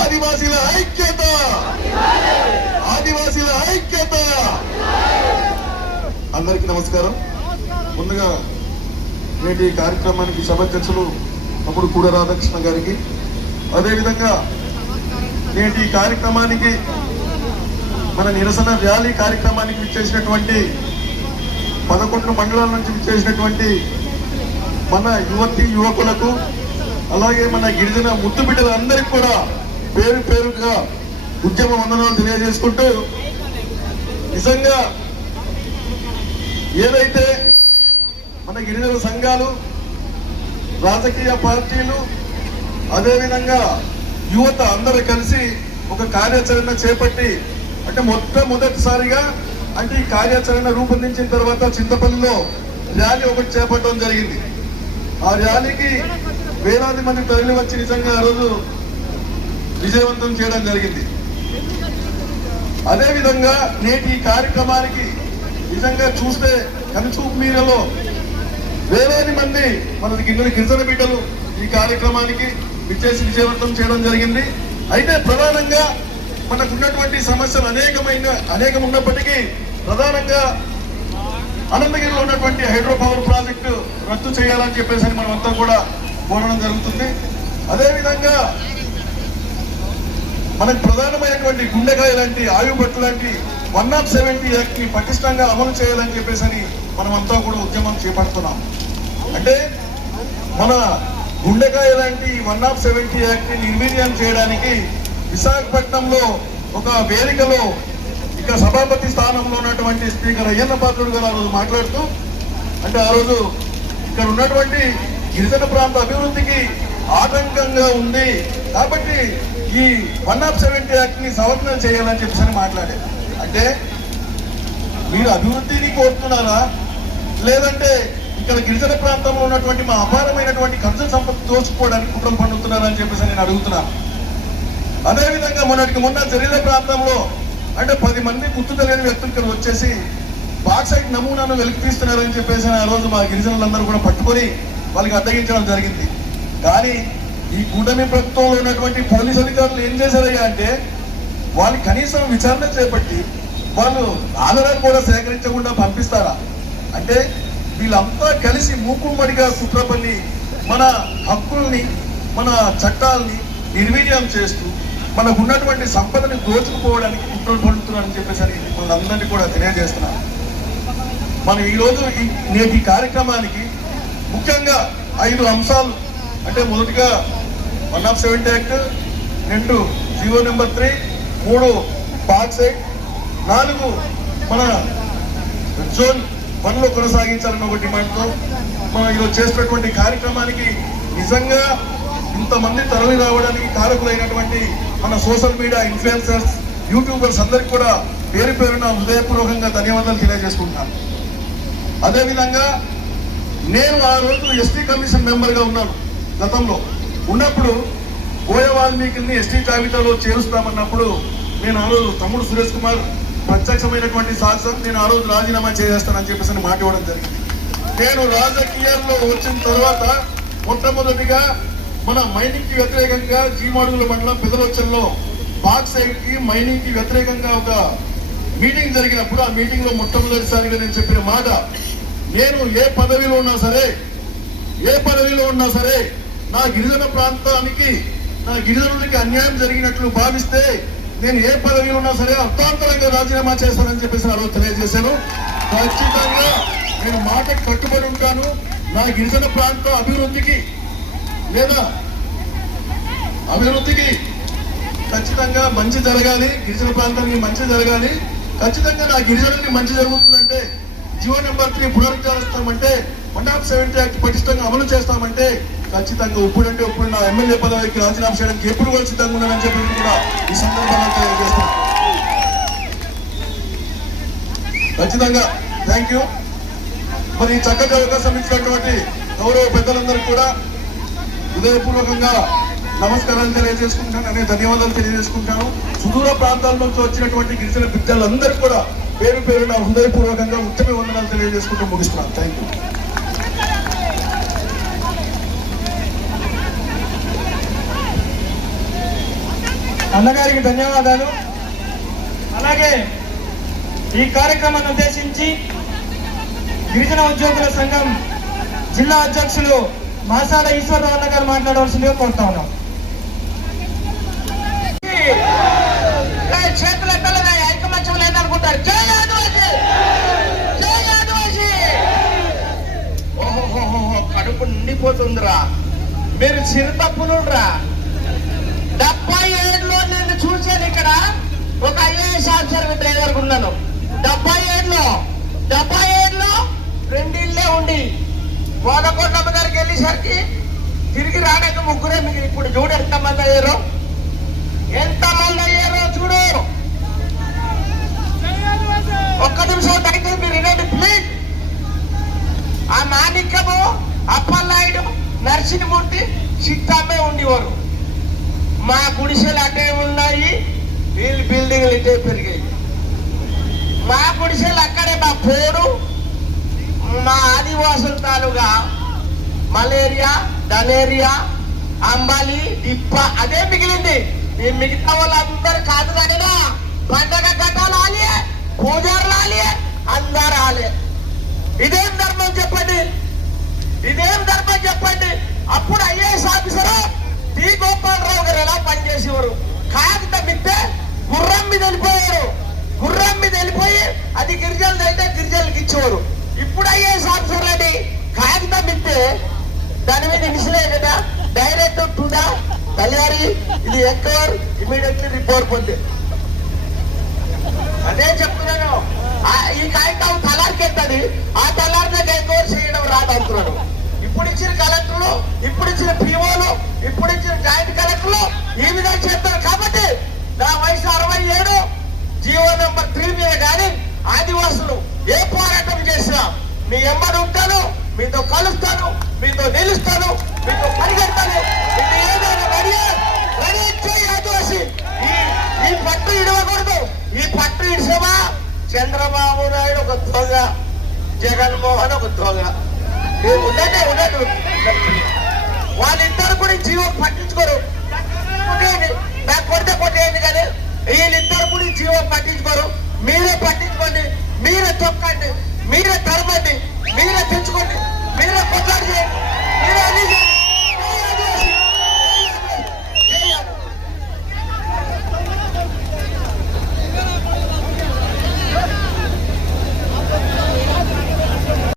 ఆదివాసీల ఐక్యత, ఆదివాసీల ఐక్యత. అందరికీ నమస్కారం. ముందుగా నేటి కార్యక్రమానికి సభాధ్యక్షులు అప్పుడు కూడా రాధాకృష్ణ గారికి, అదేవిధంగా నేటి కార్యక్రమానికి మన నిరసన ర్యాలీ కార్యక్రమానికి విచ్చేసినటువంటి 11 మండలాల నుంచి విచ్చేసినటువంటి మన యువకులకు, అలాగే మన గిరిజన ముద్దు బిడ్డలందరికీ కూడా పేరు పేరుగా ఉద్యమ వందనాలు తెలియజేసుకుంటూ, నిజంగా ఏదైతే మన గిరిజన సంఘాలు, రాజకీయ పార్టీలు, అదేవిధంగా యువత అందరూ కలిసి ఒక కార్యాచరణ చేపట్టి, అంటే మొట్టమొదటిసారిగా అంటే ఈ కార్యాచరణ రూపొందించిన తర్వాత చింతపల్లిలో ర్యాలీ ఒకటి చేపట్టడం జరిగింది. ఆ ర్యాలీకి వేలాది మంది తరలి వచ్చి నిజంగా ఆ రోజు విజయవంతం చేయడం జరిగింది. అదేవిధంగా నేటి ఈ కార్యక్రమానికి నిజంగా చూస్తే కనుచూపు మీరలో వేలాది మంది మన గిరిజన బిడ్డలు ఈ కార్యక్రమానికి విచ్చేసి విజయవంతం చేయడం జరిగింది. అయితే ప్రధానంగా మనకున్నటువంటి సమస్యలు అనేకం ఉన్నప్పటికీ ప్రధానంగా అనంతగిరిలో ఉన్నటువంటి హైడ్రో పవర్ ప్రాజెక్టు రద్దు చేయాలని చెప్పేసి మనమంతా కూడా కోరడం జరుగుతుంది. అదేవిధంగా మనకు ప్రధానమైనటువంటి గుండెకాయ లాంటి, ఆయుపట్టు లాంటి 170 యాక్ట్ ని పటిష్టంగా అమలు చేయాలని చెప్పేసి మనమంతా కూడా ఉద్యమం చేపడుతున్నాం. అంటే మన గుండెకాయ లాంటి 170 యాక్ట్ ని నిర్వీర్యం చేయడానికి విశాఖపట్నంలో ఒక వేదికలో ఇక సభాపతి స్థానంలో ఉన్నటువంటి స్పీకర్ అయ్యన్న పాత్రుడు గారు ఆ రోజు మాట్లాడుతూ, అంటే ఆ రోజు ఇక్కడ ఉన్నటువంటి గిరిజన ప్రాంత అభివృద్ధికి ఆటంకంగా ఉంది కాబట్టి ఈ 170 యాక్ట్ ని సవరణ చేయాలని చెప్పేసి మాట్లాడారు. అంటే మీరు అభివృద్ధిని కోరుతున్నారా, లేదంటే ఇక్కడ గిరిజన ప్రాంతంలో ఉన్నటువంటి మా అపారమైనటువంటి ఖర్చు సంపత్తి దోచుకోవడానికి కుట్రలు పండుతున్నారా అని చెప్పేసి నేను అడుగుతున్నాను. అదేవిధంగా మొన్న జరిగిన ప్రాంతంలో అంటే 10 మంది గుర్తు తెలియని వ్యక్తులు ఇక్కడ వచ్చేసి బాక్సైట్ నమూనాను వెలికి తీస్తున్నారని చెప్పేసి ఆ రోజు మా గిరిజనులందరూ కూడా పట్టుకొని వాళ్ళకి అడ్డగించడం జరిగింది. కానీ ఈ కూటమి ప్రభుత్వంలో ఉన్నటువంటి పోలీసు అధికారులు ఏం చేశారయ్యా అంటే, వాళ్ళు కనీసం విచారణ చేపట్టి వాళ్ళు ఆధారాలు కూడా సేకరించకుండా పంపిస్తారా? అంటే వీళ్ళంతా కలిసి మూకుమ్మడిగా కుట్రపల్లి మన హక్కుల్ని, మన చట్టాలని నిర్వీర్యం చేస్తూ మనకు ఉన్నటువంటి సంపదని దోచుకుపోవడానికి కుట్రలు పడుతున్నారని చెప్పేసి మనందరినీ కూడా తెలియజేస్తున్నాం. మనం ఈరోజు నేటి కార్యక్రమానికి ముఖ్యంగా 5 అంశాలు, అంటే మొదటిగా 170 యాక్ట్, 2 జీవో నెంబర్ 3, 3 బాక్సైట్, 4 మన జోన్ 1లో కొనసాగించాలన్న ఒక డిమాండ్తో మనం ఈరోజు చేసినటువంటి కార్యక్రమానికి నిజంగా ఇంతమంది తరలి రావడానికి కారకులైనటువంటి మన సోషల్ మీడియా ఇన్ఫ్లుయెన్సర్స్, యూట్యూబర్స్ అందరికి కూడా పేరు పేరున హృదయపూర్వకంగా ధన్యవాదాలు తెలియజేసుకుంటున్నాను. అదేవిధంగా నేను ఆ రోజు ఎస్టీ కమిషన్ మెంబర్గా ఉన్నాను. గతంలో ఉన్నప్పుడు బోయ వాల్మీకిని ఎస్టీ జాబితాలో చేరుస్తామన్నప్పుడు నేను ఆ రోజు తమ్ముడు సురేష్ కుమార్ ప్రత్యక్షమైనటువంటి సాక్ష్యం, నేను ఆ రోజు రాజీనామా చేసేస్తానని చెప్పేసి మాట ఇవ్వడం జరిగింది. నేను రాజకీయాల్లో వచ్చిన తర్వాత మొట్టమొదటిగా మన మైనింగ్ కి వ్యతిరేకంగా జీమాడుగుల మండలం పెదలొచ్చల్లో బాక్సైట్ కి మైనింగ్ కి వ్యతిరేకంగా ఒక మీటింగ్ జరిగినప్పుడు ఆ మీటింగ్ లో మొట్టమొదటిసారిగా నేను చెప్పిన మాట, నేను ఏ పదవిలో ఉన్నా సరే నా గిరిజన ప్రాంతానికి, నా గిరిజనులకి అన్యాయం జరిగినట్లు భావిస్తే నేను ఏ పదవిలో ఉన్నా సరే అర్థాంతరంగా రాజీనామా చేస్తానని చెప్పేసి ఆ రోజు తెలియజేశాను. ఖచ్చితంగా నేను మాటకు కట్టుబడి ఉంటాను. నా గిరిజన ప్రాంత అభివృద్ధికి ఖచ్చితంగా మంచి జరగాలి, గిరిజన ప్రాంతానికి మంచి జరగాలి. ఖచ్చితంగా నా గిరిజనులకి మంచి జరుగుతుందంటే జీవో నెంబర్ 3 పునరుద్ధరిస్తామంటే, 170 యాక్ట్ పటిష్టంగా అమలు చేస్తామంటే ఖచ్చితంగా ఇప్పుడు నా ఎమ్మెల్యే పదవికి రాజీనామా చేయడానికి ఎప్పుడు కూడా సిద్ధంగా ఉన్నానని చెప్పి కూడా ఈ సందర్భంగా తెలియజేస్తాను. ఖచ్చితంగా థ్యాంక్ యూ. మరి చక్కగా అవకాశం ఇచ్చినటువంటి గౌరవ పెద్దలందరూ కూడా హృదయపూర్వకంగా నమస్కారాలు తెలియజేసుకుంటాను, అనే ధన్యవాదాలు తెలియజేసుకుంటాను. సుదూర ప్రాంతాల నుంచి వచ్చినటువంటి గిరిజన బిడ్డలందరూ కూడా పేరు పేరున హృదయపూర్వకంగా ఉత్తమ వందనాలు తెలియజేసుకుంటూ ముగిస్తున్నాను. Thank you. అన్నగారికి ధన్యవాదాలు. అలాగే ఈ కార్యక్రమాన్ని ఉద్దేశించి గిరిజన ఉద్యోగుల సంఘం జిల్లా అధ్యక్షులు మాసాల ఈశ్వరరావు అన్న గారు మాట్లాడవలసిందిగా కోరుతా ఉన్నాం. చేతుల పిల్లలు ఐకమత్యం లేదనుకుంటారు. జై ఆదివాసీ, జై ఆదివాసీ. ఓహోహోహో, కడుపు నిండిపోతుందిరా. మీరు చిరుతప్పులురా. 77లో నేను చూశాను. ఇక్కడ ఒక IAS ఆఫీసర్ డ్రైవర్ ఉన్నాను. 77లో 2 ఇళ్ళే ఉండి కోదకొండమ్మ దగ్గరికి వెళ్ళేసరికి తిరిగి రాడానికి 3 మిగిలి. ఇప్పుడు చూడు ఎంతమంది అయ్యారో, ఎంతమంది అయ్యారో చూడు. ఒక్క నిమిషం దయచేసి మీరు వినండి ప్లీజ్. ఆ మాణిక్యము, అప్పలనాయుడు, నరసింహమూర్తి, చిత్తమ్మే ఉండేవారు. మా గుడిసెలు అటే ఉన్నాయి, వీళ్ళు బిల్డింగ్లు ఇటే పెరిగాయి. మా గుడిసెలు అక్కడే మా పోడు. మా ఆదివాసుల తాలూగా మలేరియా, ధనేరియా, అంబాలి, డిప్ప అదే మిగిలింది. ఈ మిగతా వాళ్ళందరూ కాదు కానీ పండగ గట్టాలు ఆలే, పూజారులు ఆలే, అందరు ఆలే. ఇదేం ధర్మం చెప్పండి, ఇదేం ధర్మం చెప్పండి. అప్పుడు IAS ఆఫీసరు టి గోపాలరావు గారు ఎలా పనిచేసేవారు? కాగితం ఇస్తే గుర్రం మీద వెళ్ళిపోయారు. గుర్రం మీద వెళ్ళిపోయి అది గిరిజనులు అయితే గిరిజనులకు ఇచ్చేవారు. ఇప్పుడు IAS ఆఫీసర్ అని కాగితం ఇస్తే దాని మీద ఇనిషియలే కదా, డైరెక్ట్ టు ద కళ్యాణి, ఇది ఎక్కర్ ఇమీడియట్లీ రిపోర్ట్ పొంది. అదే చెప్తున్నాను. ఈ కాగితం తలారికెళ్తుంది, ఆ తలారిని ఎంక్వైరీ చేయడం రాదు అంటున్నాను. ఇప్పుడు ఇచ్చిన కలెక్టర్లు, ఇప్పుడు ఇచ్చిన POలు, ఇప్పుడు ఇచ్చిన జాయింట్ కలెక్టర్లు ఈ విధంగా చేస్తారు. కాబట్టి నా వయసు 67, జీవో నెంబర్ 3 మీద కానీ ఆదివాసులు ఏ పోరాటం చేసినా మీ ఎమ్మడి ఉంటాను, మీతో కలుస్తాను, మీతో నిలుస్తాను, మీతో పరిగెడతాను. ఇది ఏదైనా రెడీ చేయి ఆదివాసి. ఈ పట్టు ఇడవకూడదు. ఈ పట్టు ఇడిసేవా చంద్రబాబు నాయుడు ఒక దొంగ, జగన్మోహన్ ఒక దొంగ. ఉండదు. వాళ్ళిద్దరు కూడా జీవో పట్టించుకోరు. నాకు కొట్టేయండి కానీ వీళ్ళిద్దరు కూడా జీవో పట్టించుకోరు. మీరే పట్టించుకోండి, మీరే తొక్కండి, మీరే తరమండి, మీరే తెచ్చుకోండి, మీరే కొట్లాడి చేయండి.